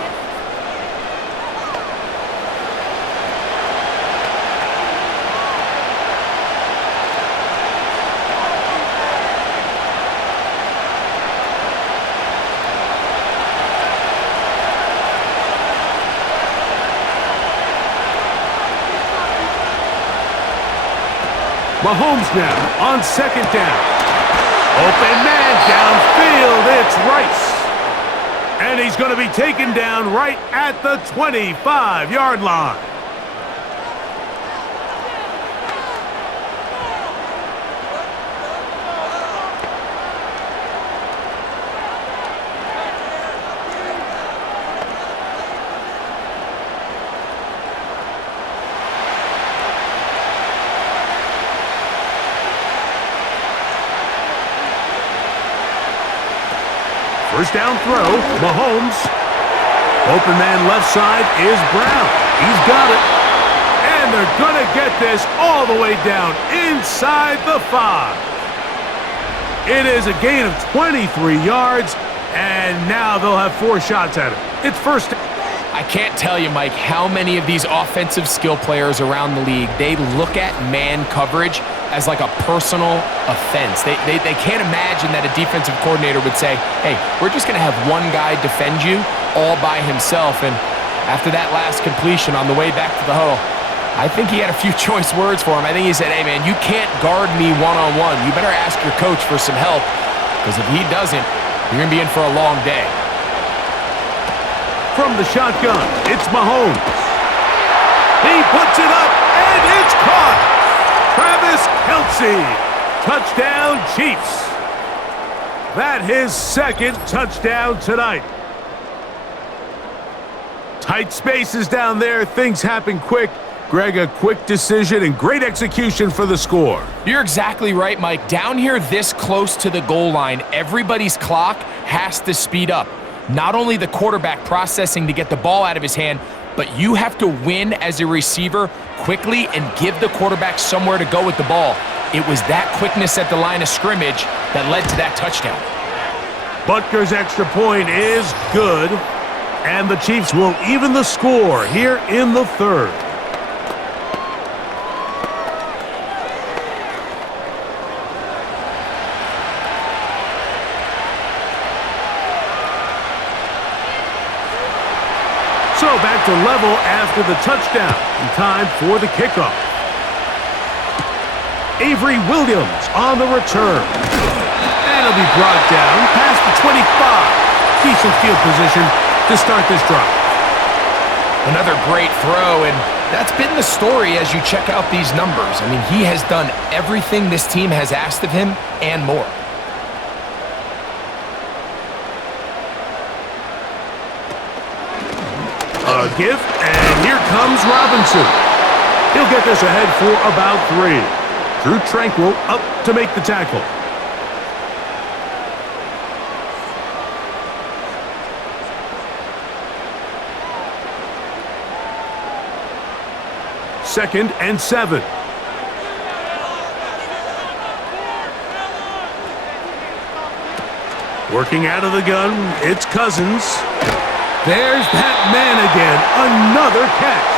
Mahomes now on second down. Open man downfield, it's Rice. And he's going to be taken down right at the 25-yard line. First down throw, Mahomes. Open man left side is Brown. He's got it. And they're going to get this all the way down inside the 5. It is a gain of 23 yards, and now they'll have 4 shots at it. It's first down. I can't tell you, Mike, how many of these offensive skill players around the league, they look at man coverage as like a personal offense. They can't imagine that a defensive coordinator would say, hey, we're just going to have one guy defend you all by himself. And after that last completion on the way back to the huddle, I think he had a few choice words for him. I think he said, hey, man, you can't guard me one-on-one. You better ask your coach for some help, because if he doesn't, you're going to be in for a long day. From the shotgun, it's Mahomes. He puts it up, and it's caught. Travis Kelce, touchdown Chiefs. That his second touchdown tonight. Tight spaces down there, things happen quick. Greg, a quick decision and great execution for the score. You're exactly right, Mike. Down here this close to the goal line, everybody's clock has to speed up. Not only the quarterback processing to get the ball out of his hand, but you have to win as a receiver quickly and give the quarterback somewhere to go with the ball. It was that quickness at the line of scrimmage that led to that touchdown. Butker's extra point is good, and the Chiefs will even the score here in the third. So back to level after the touchdown, and time for the kickoff. Avery Williams on the return. And it'll be brought down past the 25. Decent field position to start this drive. Another great throw, and that's been the story as you check out these numbers. I mean, he has done everything this team has asked of him and more. A give, and here comes Robinson. He'll get this ahead for about 3. Drew Tranquil up to make the tackle. Second and 7. Working out of the gun, it's Cousins. There's that man again. Another catch.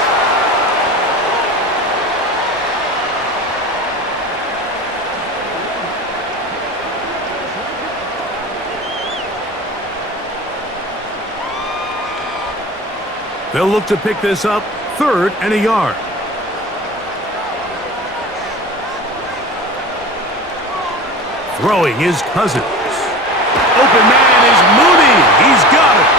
They'll look to pick this up. 3rd and a yard. Throwing is Cousins. Open man is Mooney. He's got it.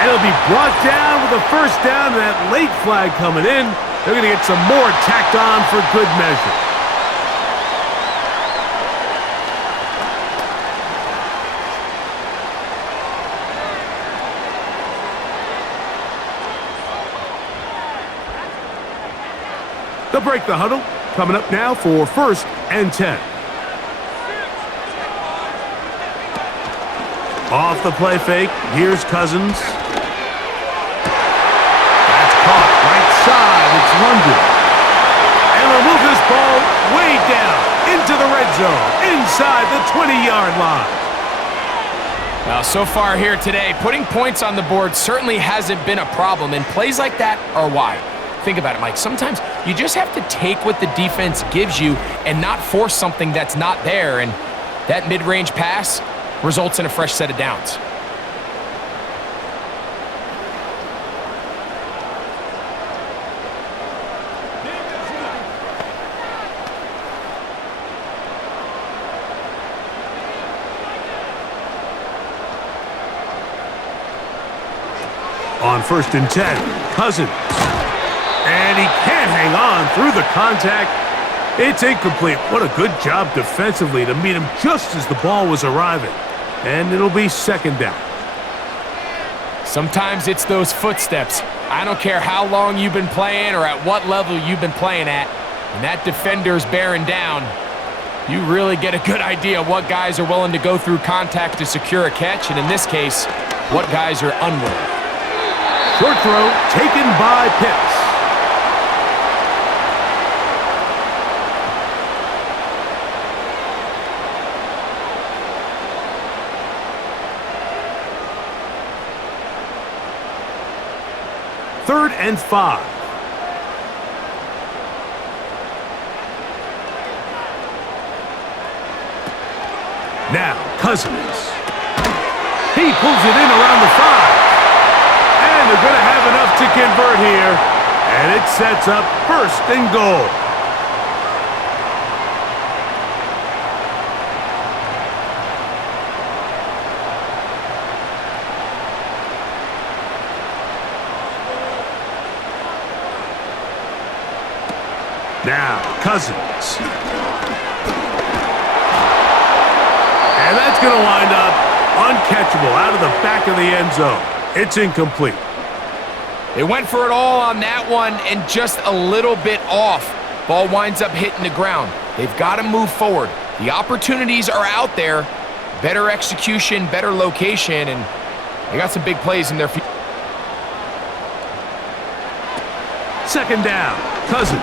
And it'll be brought down with a first down, and that late flag coming in. They're going to get some more tacked on for good measure. They'll break the huddle. Coming up now for 1st and 10. Off the play fake. Here's Cousins. Caught right side, it's London. And they'll move this ball way down into the red zone, inside the 20-yard line. Now, so far here today, putting points on the board certainly hasn't been a problem, and plays like that are why. Think about it, Mike. Sometimes you just have to take what the defense gives you and not force something that's not there, and that mid-range pass results in a fresh set of downs. On 1st and 10, Cousins. And he can't hang on through the contact. It's incomplete. What a good job defensively to meet him just as the ball was arriving. And it'll be 2nd down. Sometimes it's those footsteps. I don't care how long you've been playing or at what level you've been playing at. When that defender's bearing down, you really get a good idea of what guys are willing to go through contact to secure a catch, and in this case, what guys are unwilling. Short throw taken by Pitts. Third and 5. Now, Cousins. He pulls it in around the 5. And they're going to have enough to convert here. And it sets up 1st and goal. Now, Cousins. And that's going to wind up uncatchable out of the back of the end zone. It's incomplete. They went for it all on that one and just a little bit off. Ball winds up hitting the ground. They've got to move forward. The opportunities are out there. Better execution, better location, and they got some big plays in their future. Second down, Cousins.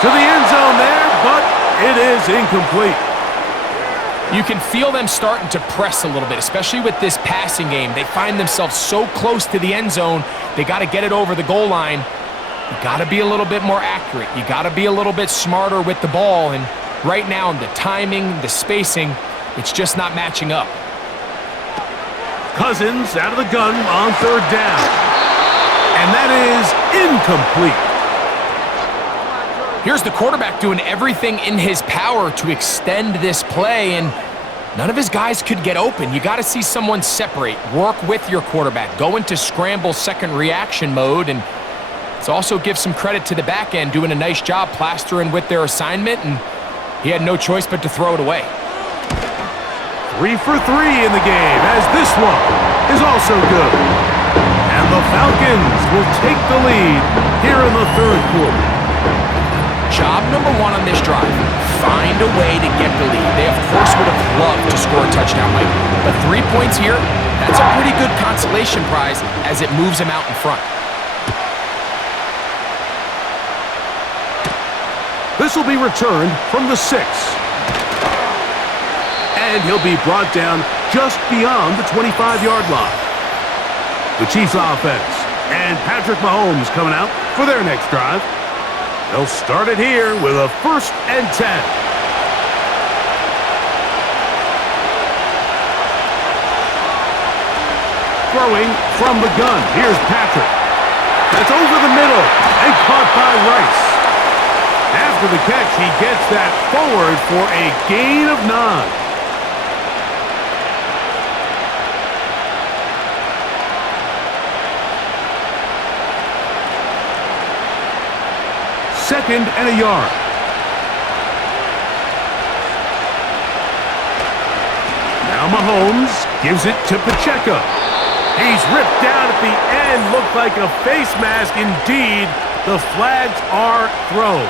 To the end zone there, but it is incomplete. You can feel them starting to press a little bit, especially with this passing game. They find themselves so close to the end zone, they got to get it over the goal line. You got to be a little bit more accurate. You got to be a little bit smarter with the ball, and right now, the timing, the spacing, it's just not matching up. Cousins out of the gun on third down. And that is incomplete. Here's the quarterback doing everything in his power to extend this play, and none of his guys could get open. You got to see someone separate, work with your quarterback, go into scramble second reaction mode, and let's also give some credit to the back end doing a nice job plastering with their assignment, and he had no choice but to throw it away. 3 for 3 in the game, as this one is also good. And the Falcons will take the lead here in the third quarter. Job number one on this drive, find a way to get the lead. They, of course, would have loved to score a touchdown, Mike. But 3 points here, that's a pretty good consolation prize as it moves them out in front. This will be returned from the 6. And he'll be brought down just beyond the 25-yard line. The Chiefs offense and Patrick Mahomes coming out for their next drive. They'll start it here with a 1st and 10. Throwing from the gun. Here's Patrick. That's over the middle and caught by Rice. After the catch, he gets that forward for a gain of 9. Second and a yard. Now Mahomes gives it to Pacheco. He's ripped down at the end. Looked like a face mask indeed. The flags are thrown.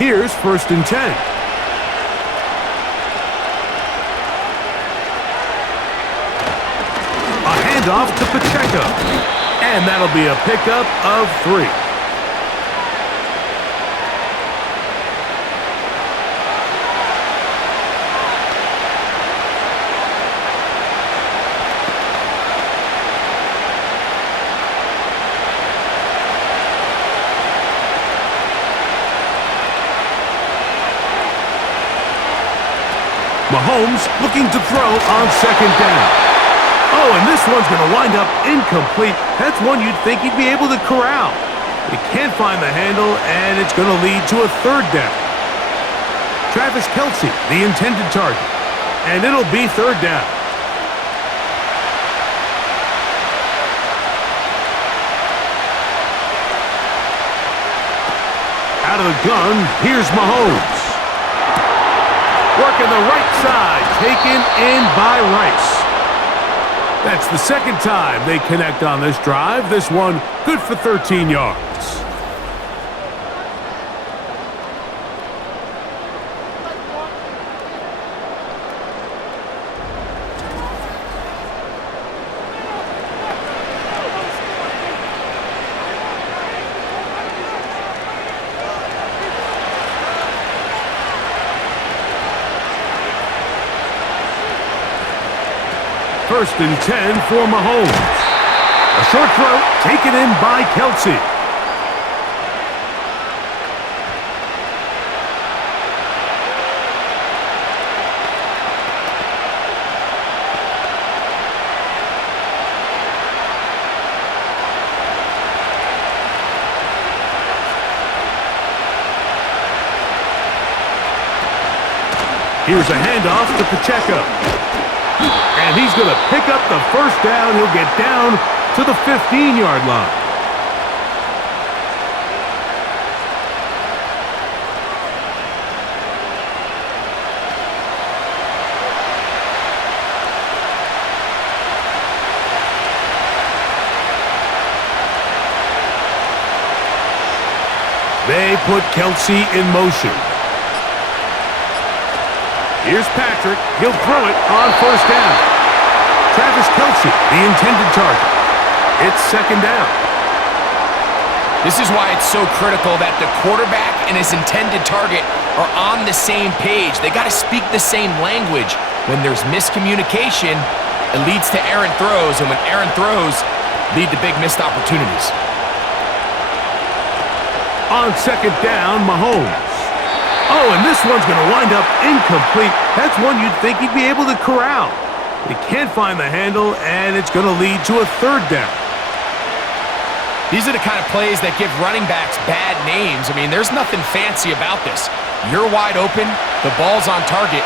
Here's 1st and 10. A handoff to Pacheco. And that'll be a pickup of 3. Mahomes looking to throw on 2nd down. Oh, and this one's going to wind up incomplete. That's one you'd think he'd be able to corral. He can't find the handle, and it's going to lead to a 3rd down. Travis Kelce, the intended target. And it'll be 3rd down. Out of the gun, here's Mahomes. Working the right side, taken in by Rice. That's the 2nd time they connect on this drive. This one good for 13 yards. First and 10 for Mahomes. A short throw taken in by Kelce. Here's a handoff to Pacheco. And he's going to pick up the 1st down. He'll get down to the 15-yard line. put Kelsey in motion. Here's Patrick. He'll throw it on first down. Travis Kelsey, the intended target. It's second down. This is why it's so critical that the quarterback and his intended target are on the same page. They got to speak the same language. When there's miscommunication, it leads to errant throws, and when errant throws lead to big missed opportunities. On second down, Mahomes. Oh, and this one's going to wind up incomplete. That's one you'd think he'd be able to corral. He can't find the handle, and it's going to lead to a third down. These are the kind of plays that give running backs bad names. I mean, there's nothing fancy about this. You're wide open, the ball's on target.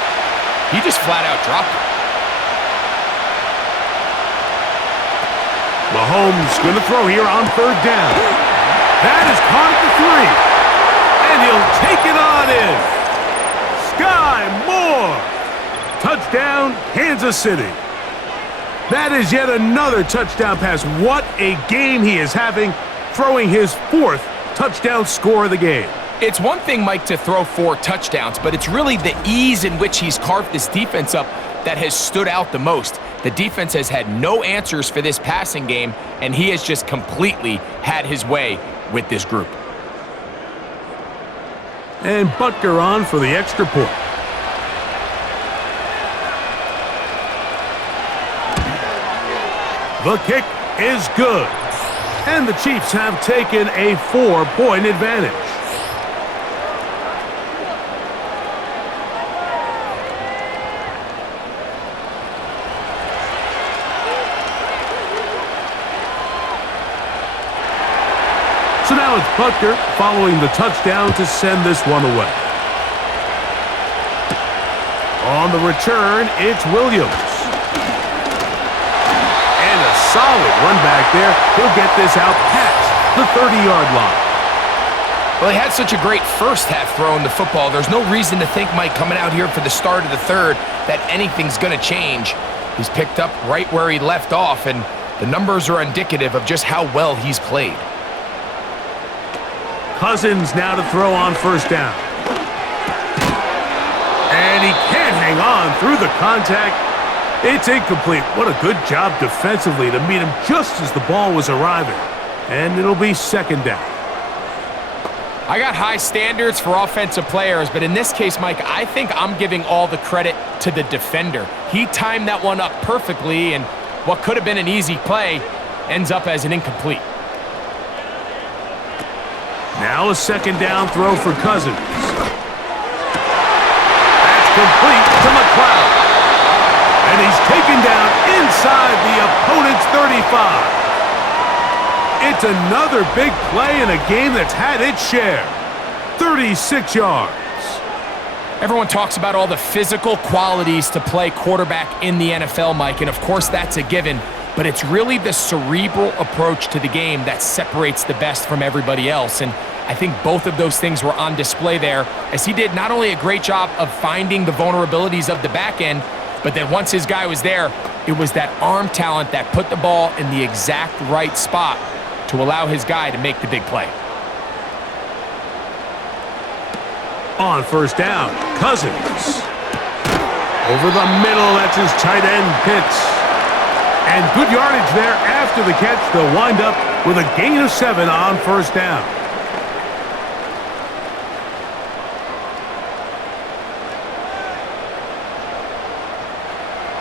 He just flat out dropped it. Mahomes going to throw here on third down. That is caught at the 3. And he'll take it on in. Sky Moore. Touchdown, Kansas City. That is yet another touchdown pass. What a game he is having, throwing his 4th touchdown score of the game. It's one thing, Mike, to throw 4 touchdowns, but it's really the ease in which he's carved this defense up that has stood out the most. The defense has had no answers for this passing game, and he has just completely had his way with this group. And Butker on for the extra point. The kick is good. And the Chiefs have taken a 4-point advantage. So now it's Butker following the touchdown to send this one away. On the return, it's Williams. And a solid run back there. He'll get this out past the 30-yard line. Well, he had such a great first half throwing the football. There's no reason to think, Mike, coming out here for the start of the third, that anything's going to change. He's picked up right where he left off, and the numbers are indicative of just how well he's played. Cousins now to throw on first down. And he can't hang on through the contact. It's incomplete. What a good job defensively to meet him just as the ball was arriving. And it'll be second down. I got high standards for offensive players, but in this case, Mike, I think I'm giving all the credit to the defender. He timed that one up perfectly, and what could have been an easy play ends up as an incomplete. Now a second down throw for Cousins. That's complete to McLeod. And he's taken down inside the opponent's 35. It's another big play in a game that's had its share. 36 yards. Everyone talks about all the physical qualities to play quarterback in the NFL, Mike, and of course that's a given, but it's really the cerebral approach to the game that separates the best from everybody else, and I think both of those things were on display there, as he did not only a great job of finding the vulnerabilities of the back end, but then once his guy was there, it was that arm talent that put the ball in the exact right spot to allow his guy to make the big play. On first down, Cousins. Over the middle, that's his tight end, Pitts. And good yardage there after the catch. They'll wind up with a gain of 7 on first down.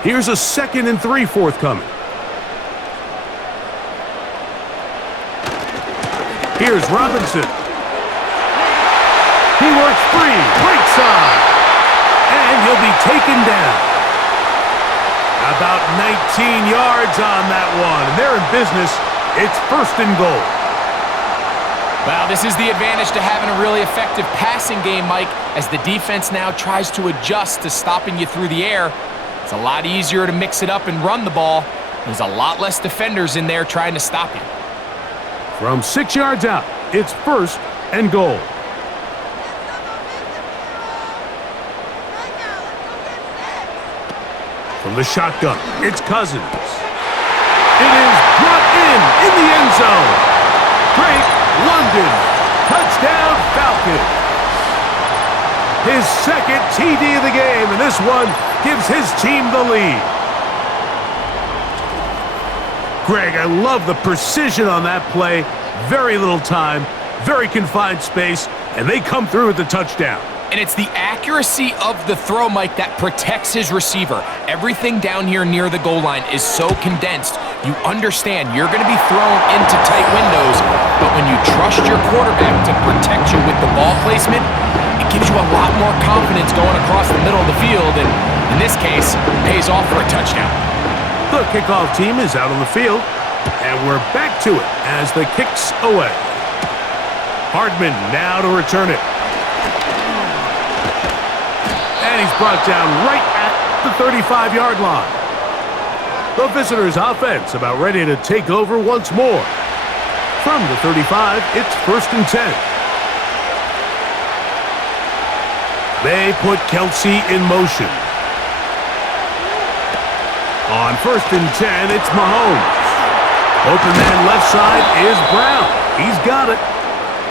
Here's a 2nd and 3 forthcoming. Here's Robinson. He works free, right side, and he'll be taken down. About 19 yards on that one. They're in business. It's 1st and goal. Wow, this is the advantage to having a really effective passing game, Mike, as the defense now tries to adjust to stopping you through the air. It's a lot easier to mix it up and run the ball. There's a lot less defenders in there trying to stop you. From 6 yards out, it's 1st and goal. From the shotgun, it's Cousins. It is brought in the end zone. Drake London Touchdown, Falcons. His second TD of the game, and this one gives his team the lead. Greg, I love the precision on that play. Very little time, very confined space, and they come through with the touchdown. And it's the accuracy of the throw, Mike, that protects his receiver. Everything down here near the goal line is so condensed. You understand you're going to be thrown into tight windows, but when you trust your quarterback to protect you with the ball placement, it gives you a lot more confidence going across the middle of the field, and in this case, pays off for a touchdown. The kickoff team is out on the field, and we're back to it as the kick's away. Hardman now to return it. And he's brought down right at the 35-yard line. The visitors' offense about ready to take over once more. From the 35, it's 1st and 10. They put Kelsey in motion. On 1st and 10, it's Mahomes. Open man left side is Brown. He's got it.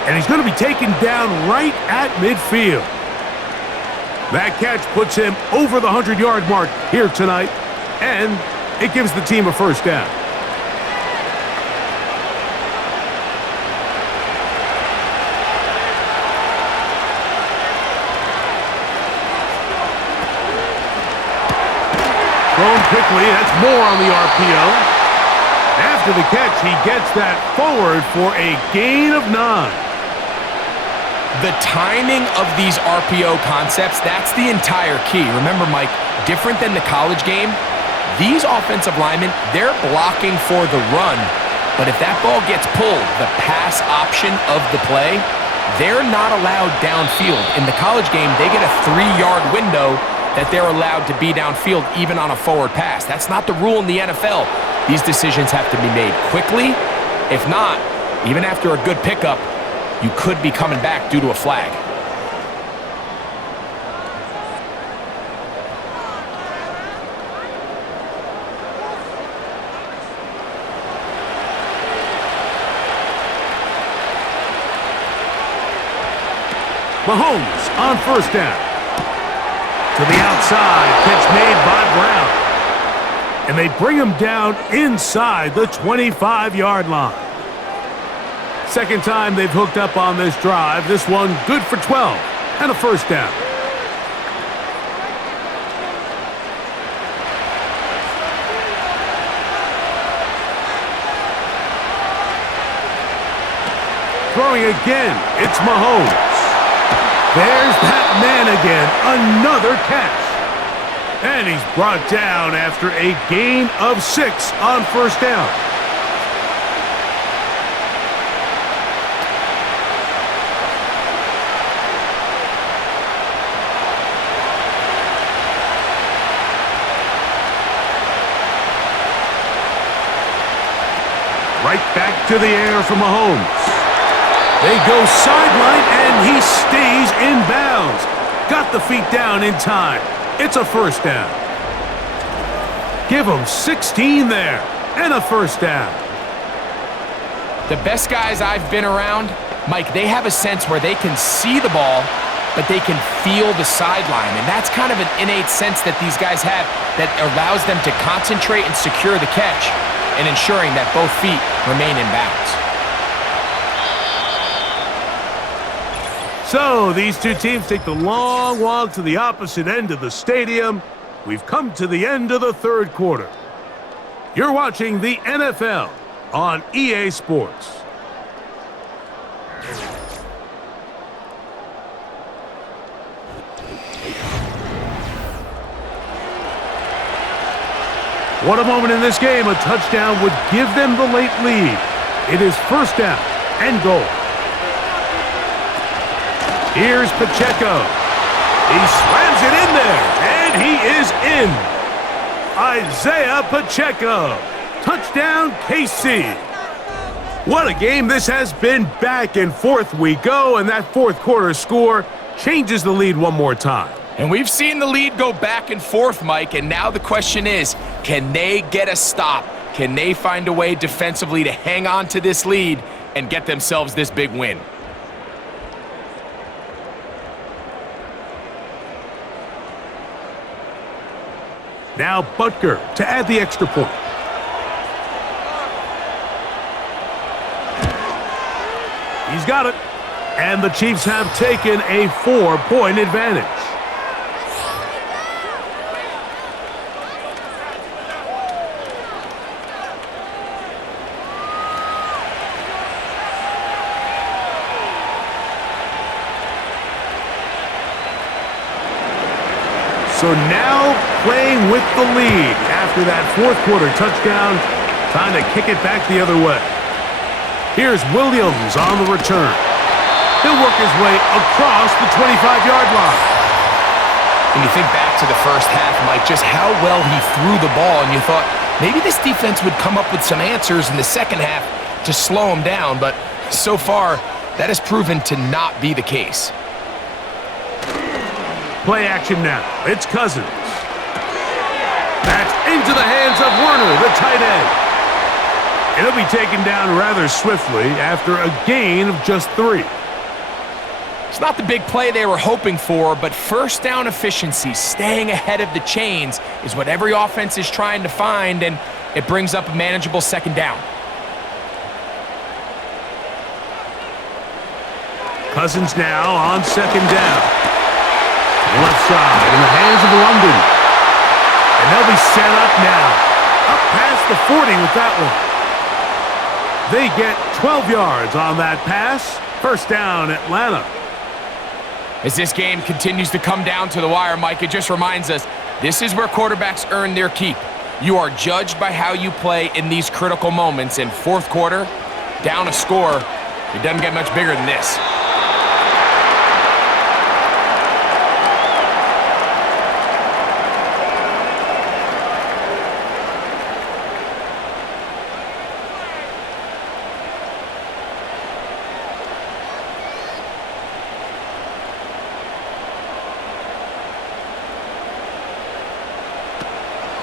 And he's going to be taken down right at midfield. That catch puts him over the 100-yard mark here tonight, and it gives the team a first down. Thrown quickly, that's more on the RPO. After the catch, he gets that forward for a gain of 9. The timing of these RPO concepts, that's the entire key. Remember, Mike, different than the college game, these offensive linemen, they're blocking for the run. But if that ball gets pulled, the pass option of the play, they're not allowed downfield. In the college game, they get a 3-yard window that they're allowed to be downfield even on a forward pass. That's not the rule in the NFL. These decisions have to be made quickly. If not, even after a good pickup, you could be coming back due to a flag. Mahomes on 1st down. To the outside, catch made by Brown. And they bring him down inside the 25-yard line. Second time they've hooked up on this drive. This one good for 12 and a first down. Throwing again, it's Mahomes. There's that man again, another catch. And he's brought down after a gain of 6 on 1st down. Right back to the air for Mahomes. They go sideline, and he stays in bounds. Got the feet down in time. It's a first down. Give him 16 there, and a first down. The best guys I've been around, Mike, they have a sense where they can see the ball, but they can feel the sideline. And that's kind of an innate sense that these guys have that allows them to concentrate and secure the catch and ensuring that both feet remain in bounds. So these two teams take the long walk to the opposite end of the stadium. We've come to the end of the 3rd quarter. You're watching the NFL on EA Sports. What a moment in this game. A touchdown would give them the late lead. It is 1st down and goal. Here's Pacheco. He slams it in there, and he is in. Isaiah Pacheco. Touchdown, KC. What a game this has been. Back and forth we go, and that 4th quarter score changes the lead one more time. And we've seen the lead go back and forth, Mike, and now the question is, can they get a stop? Can they find a way defensively to hang on to this lead and get themselves this big win? Now Butker to add the extra point. He's got it. And the Chiefs have taken a 4-point advantage. So now playing with the lead after that fourth quarter touchdown, time to kick it back the other way. Here's Williams on the return. He'll work his way across the 25-yard line. When you think back to the first half, Mike, just how well he threw the ball, and you thought maybe this defense would come up with some answers in the second half to slow him down, but so far that has proven to not be the case. Play action now. It's Cousins. That's into the hands of Werner, the tight end. It'll be taken down rather swiftly after a gain of just 3. It's not the big play they were hoping for, but first down efficiency, staying ahead of the chains, is what every offense is trying to find, and it brings up a manageable second down. Cousins now on second down. Left side in the hands of London. And they'll be set up now. Up past the 40 with that one. They get 12 yards on that pass. First down, Atlanta. As this game continues to come down to the wire, Mike, it just reminds us, this is where quarterbacks earn their keep. You are judged by how you play in these critical moments. In fourth quarter, down a score, it doesn't get much bigger than this.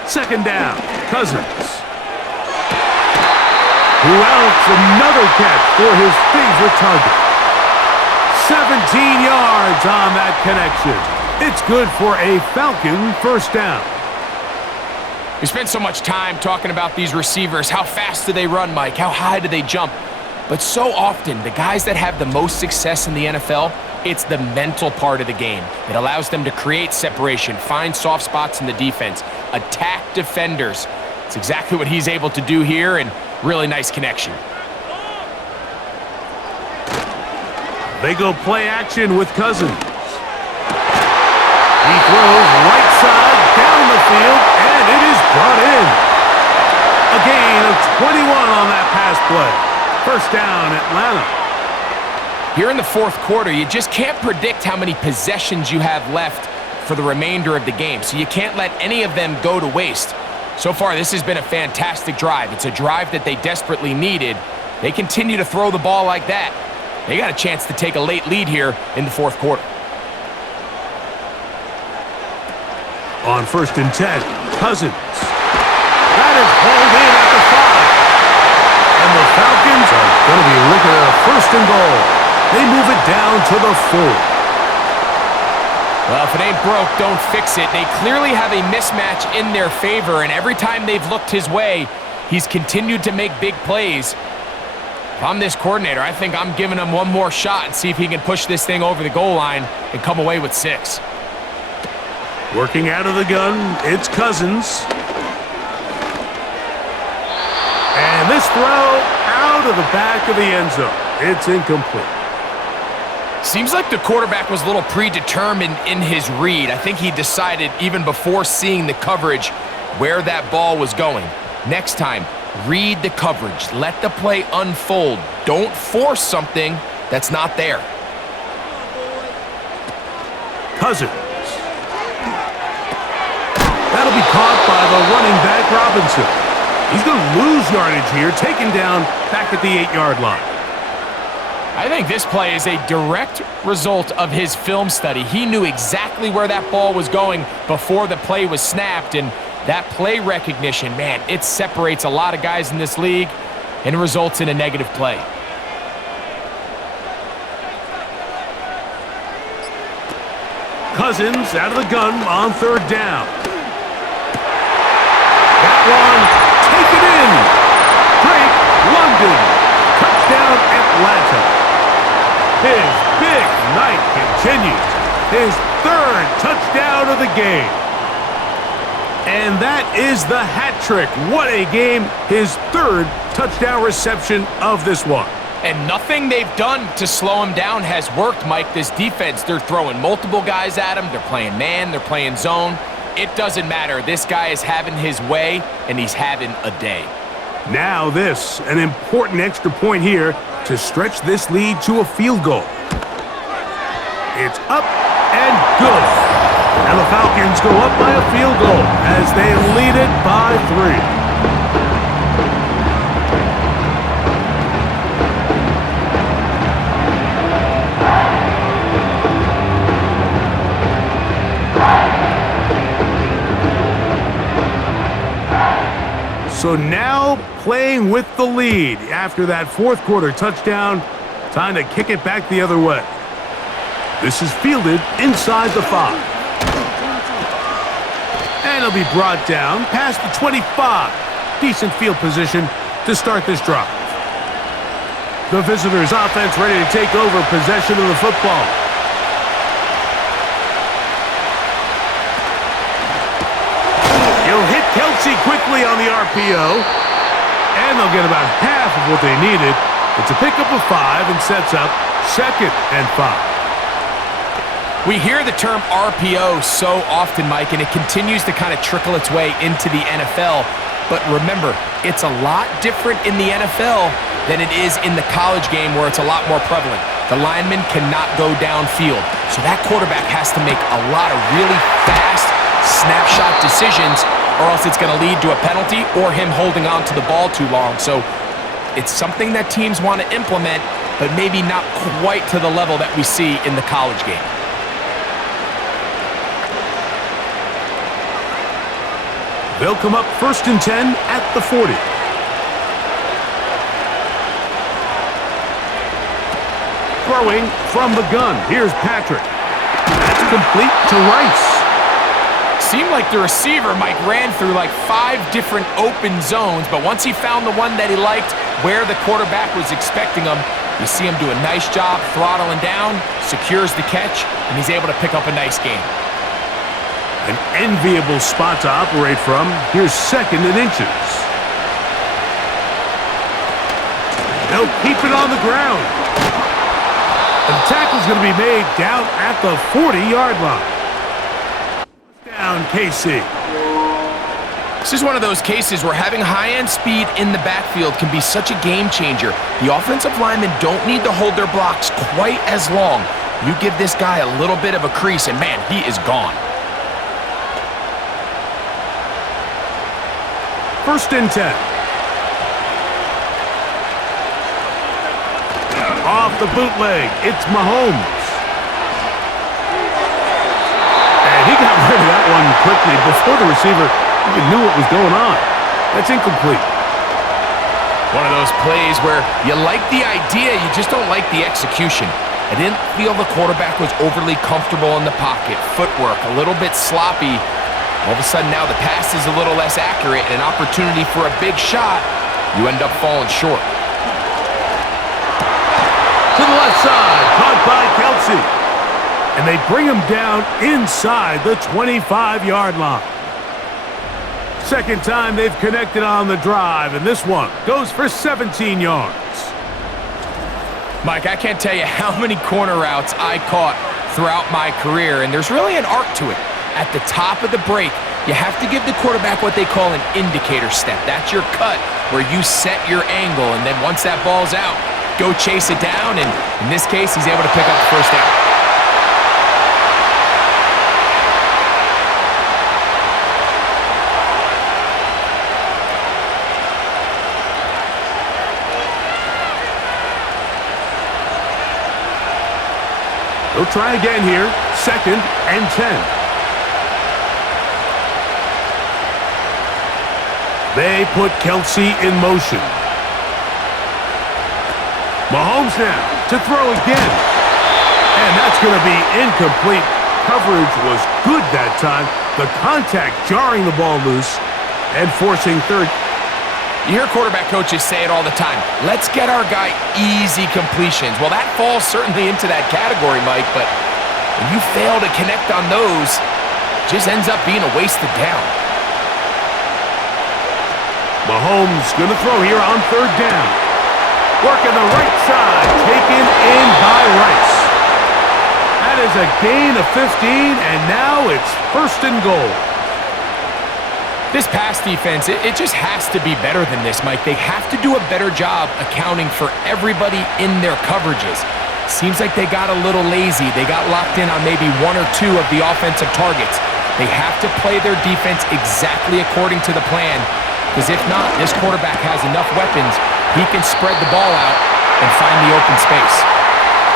Second down, Cousins. Who else? Another catch for his favorite target. 17 yards on that connection. It's good for a Falcon first down. We spent so much time talking about these receivers. How fast do they run, Mike? How high do they jump? But so often, the guys that have the most success in the NFL, it's the mental part of the game. It allows them to create separation, find soft spots in the defense, attack defenders. It's exactly what he's able to do here, and really nice connection. They go play action with Cousins. He throws right side down the field, and it is brought in. A gain of 21 on that pass play. First down, Atlanta. Here in the fourth quarter, you just can't predict how many possessions you have left for the remainder of the game, so you can't let any of them go to waste. So far, this has been a fantastic drive. It's a drive that they desperately needed. They continue to throw the ball like that. They got a chance to take a late lead here in the fourth quarter. On 1st and 10, Cousins. That is hauled in at the 5. And the Falcons are going to be looking at a 1st and goal. They move it down to the 4. Well, if it ain't broke, don't fix it. They clearly have a mismatch in their favor, and every time they've looked his way, he's continued to make big plays. If I'm this coordinator, I think I'm giving him one more shot and see if he can push this thing over the goal line and come away with 6. Working out of the gun, it's Cousins. And this throw out of the back of the end zone. It's incomplete. Seems like the quarterback was a little predetermined in his read. I think he decided even before seeing the coverage where that ball was going. Next time, read the coverage. Let the play unfold. Don't force something that's not there. Cousins. That'll be caught by the running back, Robinson. He's going to lose yardage here, taken down back at the 8-yard line. I think this play is a direct result of his film study. He knew exactly where that ball was going before the play was snapped, and that play recognition, man, it separates a lot of guys in this league and results in a negative play. Cousins out of the gun on 3rd down. one. Take it in. Drake London. Touchdown Atlanta. His big night continues. His third touchdown of the game. And that is the hat trick. What a game. His third touchdown reception of this one. And nothing they've done to slow him down has worked, Mike. This defense, they're throwing multiple guys at him. They're playing man. They're playing zone. It doesn't matter. This guy is having his way, and he's having a day. Now this, an important extra point here to stretch this lead to a field goal. It's up and good. Now the Falcons go up by a field goal as they lead it by 3. So now playing with the lead after that fourth quarter touchdown, time to kick it back the other way. This is fielded inside the 5. And it'll be brought down past the 25. Decent field position to start this drive. The visitors' offense ready to take over possession of the football. He'll hit Kelsey quickly on the RPO. And they'll get about half of what they needed. It's a pickup of 5 and sets up 2nd and 5. We hear the term RPO so often, Mike, and it continues to kind of trickle its way into the NFL. But remember, it's a lot different in the NFL than it is in the college game where it's a lot more prevalent. The lineman cannot go downfield. So that quarterback has to make a lot of really fast snapshot decisions, or else it's going to lead to a penalty or him holding on to the ball too long. So it's something that teams want to implement, but maybe not quite to the level that we see in the college game. They'll come up 1st and 10 at the 40. Throwing from the gun. Here's Patrick. That's complete to Rice. Seemed like the receiver, Mike, ran through like 5 different open zones, but once he found the one that he liked, where the quarterback was expecting him, you see him do a nice job throttling down, secures the catch, and he's able to pick up a nice game. An enviable spot to operate from. Here's 2nd and inches. They'll keep it on the ground. And the tackle's going to be made down at the 40-yard line. Down KC. This is one of those cases where having high-end speed in the backfield can be such a game changer. The offensive linemen don't need to hold their blocks quite as long. You give this guy a little bit of a crease, and man, he is gone. 1st and 10. Off the bootleg, it's Mahomes. And he got rid of that one quickly before the receiver even knew what was going on. That's incomplete. One of those plays where you like the idea, you just don't like the execution. I didn't feel the quarterback was overly comfortable in the pocket. Footwork, a little bit sloppy. All of a sudden now the pass is a little less accurate and an opportunity for a big shot. You end up falling short. To the left side, caught by Kelsey. And they bring him down inside the 25-yard line. Second time they've connected on the drive, and this one goes for 17 yards. Mike, I can't tell you how many corner routes I caught throughout my career, and there's really an art to it. At the top of the break, you have to give the quarterback what they call an indicator step. That's your cut where you set your angle, and then once that ball's out, go chase it down, and in this case, he's able to pick up the first down. They'll try again here, 2nd and 10. They put Kelsey in motion. Mahomes now to throw again. And that's going to be incomplete. Coverage was good that time. The contact jarring the ball loose. and forcing third. You hear quarterback coaches say it all the time. Let's get our guy easy completions. Well, that falls certainly into that category, Mike, but when you fail to connect on those, it just ends up being a wasted down. Mahomes going to throw here on third down. Working the right side, taken in by Rice. That is a gain of 15, and now it's first and goal. This pass defense, it just has to be better than this, Mike. They have to do a better job accounting for everybody in their coverages. Seems like they got a little lazy. They got locked in on maybe one or two of the offensive targets. They have to play their defense exactly according to the plan, because if not, this quarterback has enough weapons. He can spread the ball out and find the open space.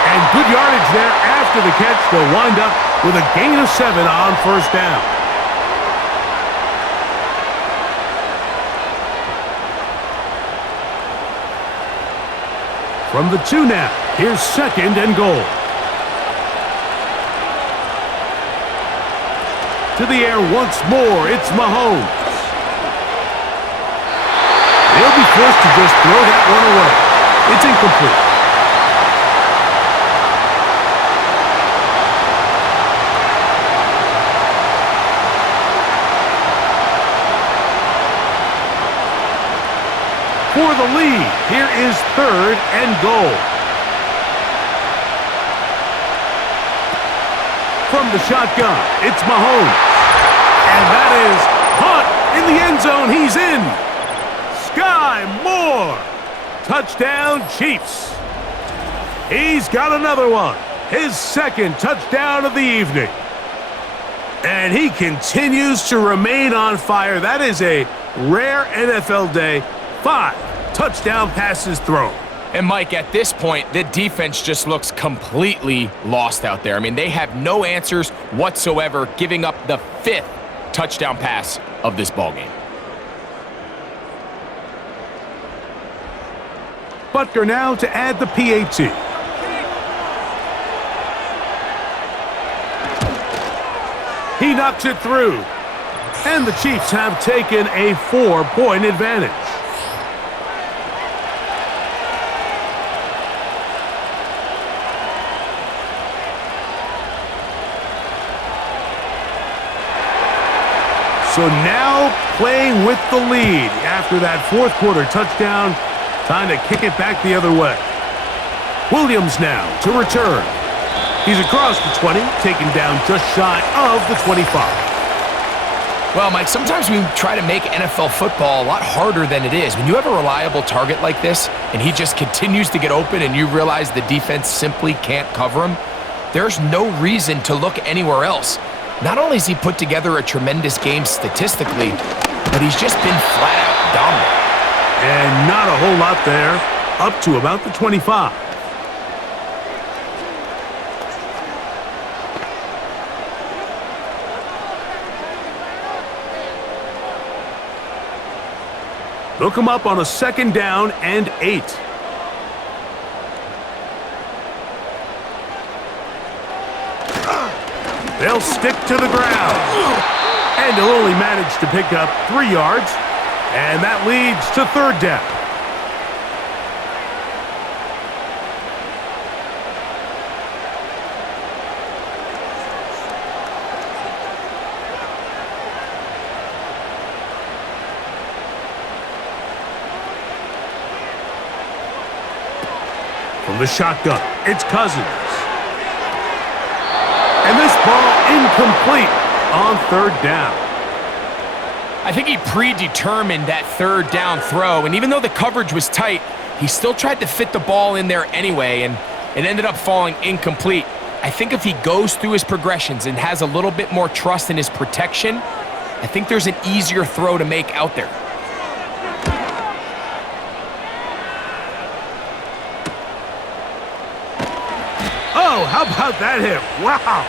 And good yardage there after the catch. They'll wind up with a gain of 7 on first down. From the 2 now, here's second and goal. To the air once more, it's Mahomes. They'll be forced to just throw that one away. It's incomplete. For the lead, here is third and goal. From the shotgun, it's Mahomes. And that is caught in the end zone. He's in. Sky Moore. Touchdown, Chiefs. He's got another one. His second touchdown of the evening. And he continues to remain on fire. That is a rare NFL day. 5 touchdown passes thrown. And Mike, at this point, the defense just looks completely lost out there. I mean, they have no answers whatsoever, giving up the 5th touchdown pass of this ballgame. Butker now to add the PAT. He knocks it through. And the Chiefs have taken a 4-point advantage. So now playing with the lead after that fourth quarter touchdown. Time to kick it back the other way. Williams now to return. He's across the 20, taken down just shy of the 25. Well, Mike, sometimes we try to make NFL football a lot harder than it is. When you have a reliable target like this, and he just continues to get open and you realize the defense simply can't cover him, there's no reason to look anywhere else. Not only has he put together a tremendous game statistically, but he's just been flat-out dominant. And not a whole lot there, up to about the 25. They'll come up on a 2nd down and 8. They'll stick to the ground. And they'll only manage to pick up 3 yards. And that leads to 3rd down. From the shotgun, it's Cousins. And this ball incomplete on 3rd down. I think he predetermined that 3rd down throw, and even though the coverage was tight, he still tried to fit the ball in there anyway, and it ended up falling incomplete. I think if he goes through his progressions and has a little bit more trust in his protection, I think there's an easier throw to make out there. Oh, how about that hit? Wow!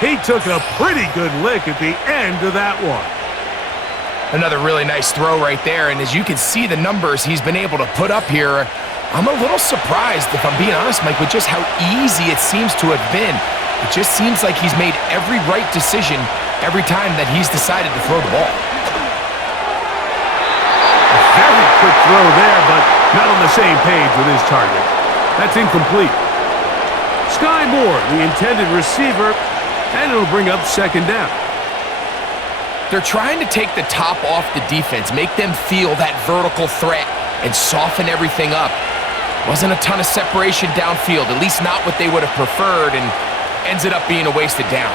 He took a pretty good lick at the end of that one. Another really nice throw right there, and as you can see the numbers he's been able to put up here, I'm a little surprised, if I'm being honest, Mike, with just how easy it seems to have been. It just seems like he's made every right decision every time that he's decided to throw the ball. quick throw there, but not on the same page with his target. That's incomplete. Sky Moore, the intended receiver, and it'll bring up second down. They're trying to take the top off the defense, make them feel that vertical threat, and soften everything up. Wasn't a ton of separation downfield, at least not what they would have preferred, and ends up being a wasted down.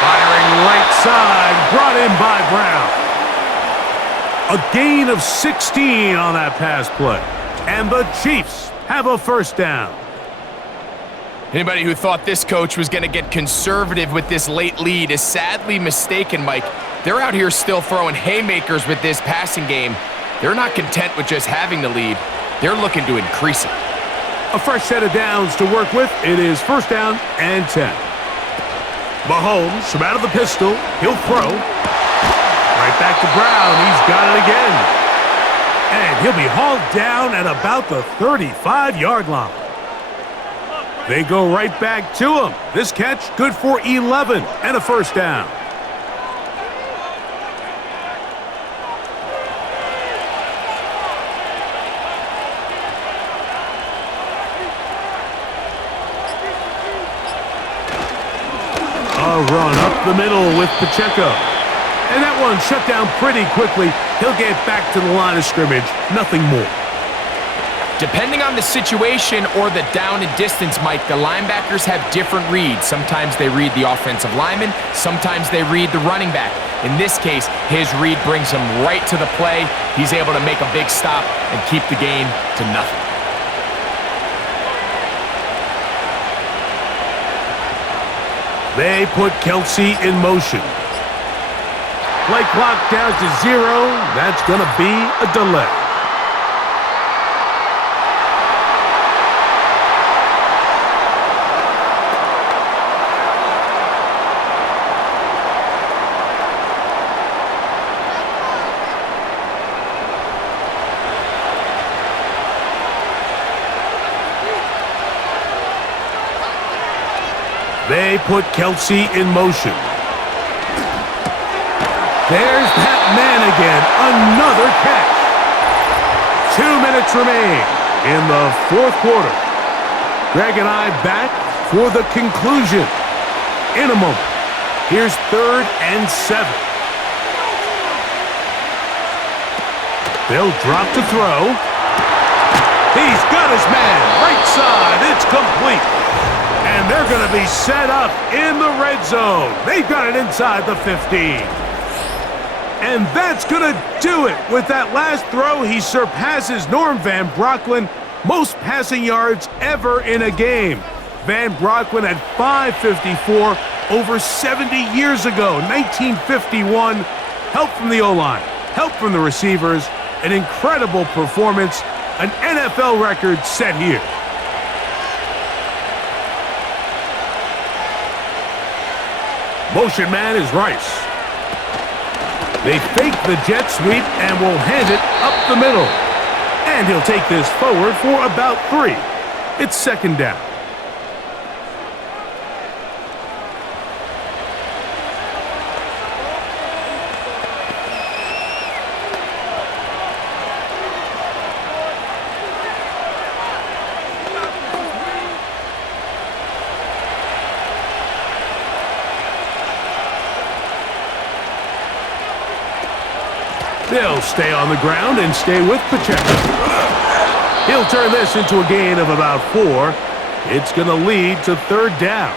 Firing right side, brought in by Brown. A gain of 16 on that pass play. And the Chiefs have a first down. Anybody who thought this coach was going to get conservative with this late lead is sadly mistaken, Mike. They're out here still throwing haymakers with this passing game. They're not content with just having the lead. They're looking to increase it. A fresh set of downs to work with. It is first down and 10. Mahomes from out of the pistol. He'll throw. Right back to Brown. He's got it again. And he'll be hauled down at about the 35-yard line. They go right back to him. This catch good for 11 and a first down. A run up the middle with Pacheco. And that one shut down pretty quickly. He'll get back to the line of scrimmage. Nothing more. Depending on the situation or the down and distance, Mike, the linebackers have different reads. Sometimes they read the offensive lineman. Sometimes they read the running back. In this case, his read brings him right to the play. He's able to make a big stop and keep the gain to nothing. They put Kelsey in motion. Play clock down to 0. That's going to be a delay. They put Kelsey in motion. There's that man again. Another catch. 2 minutes remain in the fourth quarter. Greg and I back for the conclusion in a moment. Here's 3rd and 7. They'll drop to throw. He's got his man. Right side. It's complete. And they're going to be set up in the red zone. They've got it inside the 15. And that's going to do it. With that last throw, he surpasses Norm Van Brocklin, most passing yards ever in a game. Van Brocklin had 554 over 70 years ago, 1951. Help from the O-line, help from the receivers, an incredible performance, an NFL record set here. Motion man is Rice. They fake the jet sweep and will hand it up the middle. And he'll take this forward for about 3. It's second down. They'll stay on the ground and stay with Pacheco. He'll turn this into a gain of about 4. It's going to lead to 3rd down.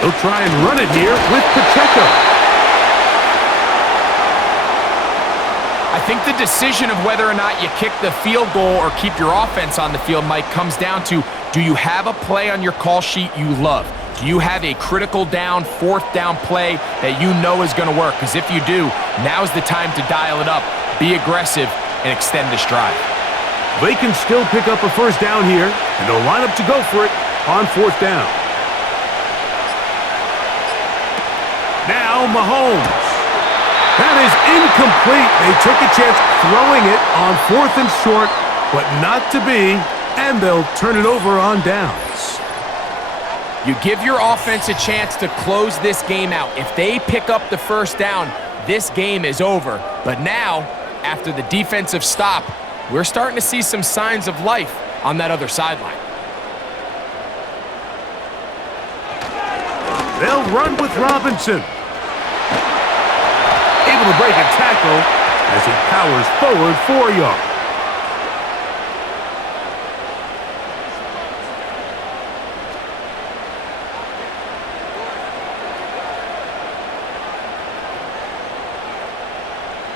He'll try and run it here with Pacheco. I think the decision of whether or not you kick the field goal or keep your offense on the field, Mike, comes down to, do you have a play on your call sheet you love? Do you have a critical down, 4th down play that you know is going to work? Because if you do, now's the time to dial it up, be aggressive, and extend this drive. They can still pick up a first down here, and they'll line up to go for it on 4th down. Now Mahomes. That is incomplete. They took a chance throwing it on 4th and short, but not to be, and they'll turn it over on downs. You give your offense a chance to close this game out. If they pick up the first down, this game is over. But now, after the defensive stop, we're starting to see some signs of life on that other sideline. They'll run with Robinson. Able to break a tackle as he powers forward 4 yards.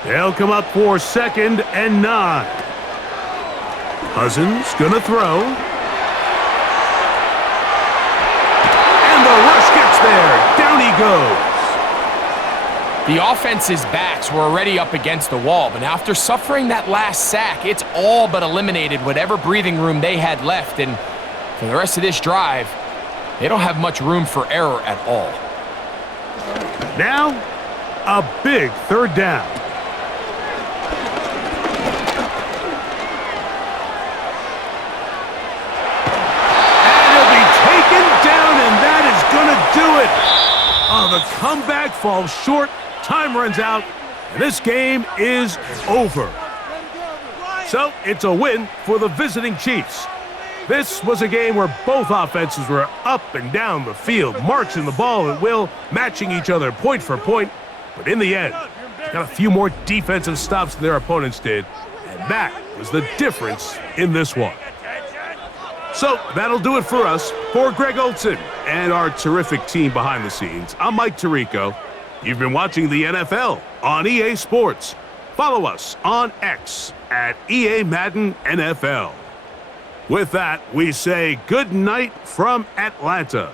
They'll come up for 2nd and 9. Cousins gonna throw. And the rush gets there. Down he goes. The offense's backs were already up against the wall, but after suffering that last sack, it's all but eliminated whatever breathing room they had left, and for the rest of this drive, they don't have much room for error at all. Now, a big 3rd down. Do it. Oh, the comeback falls short. Time runs out, and this game is over. So it's a win for the visiting Chiefs. This was a game where both offenses were up and down the field, marching the ball at will, matching each other point for point. But in the end, they got a few more defensive stops than their opponents did, and that was the difference in this one. So that'll do it for us. For Greg Olson and our terrific team behind the scenes, I'm Mike Tirico. You've been watching the NFL on EA Sports. Follow us on X at EA Madden NFL. With that, we say good night from Atlanta.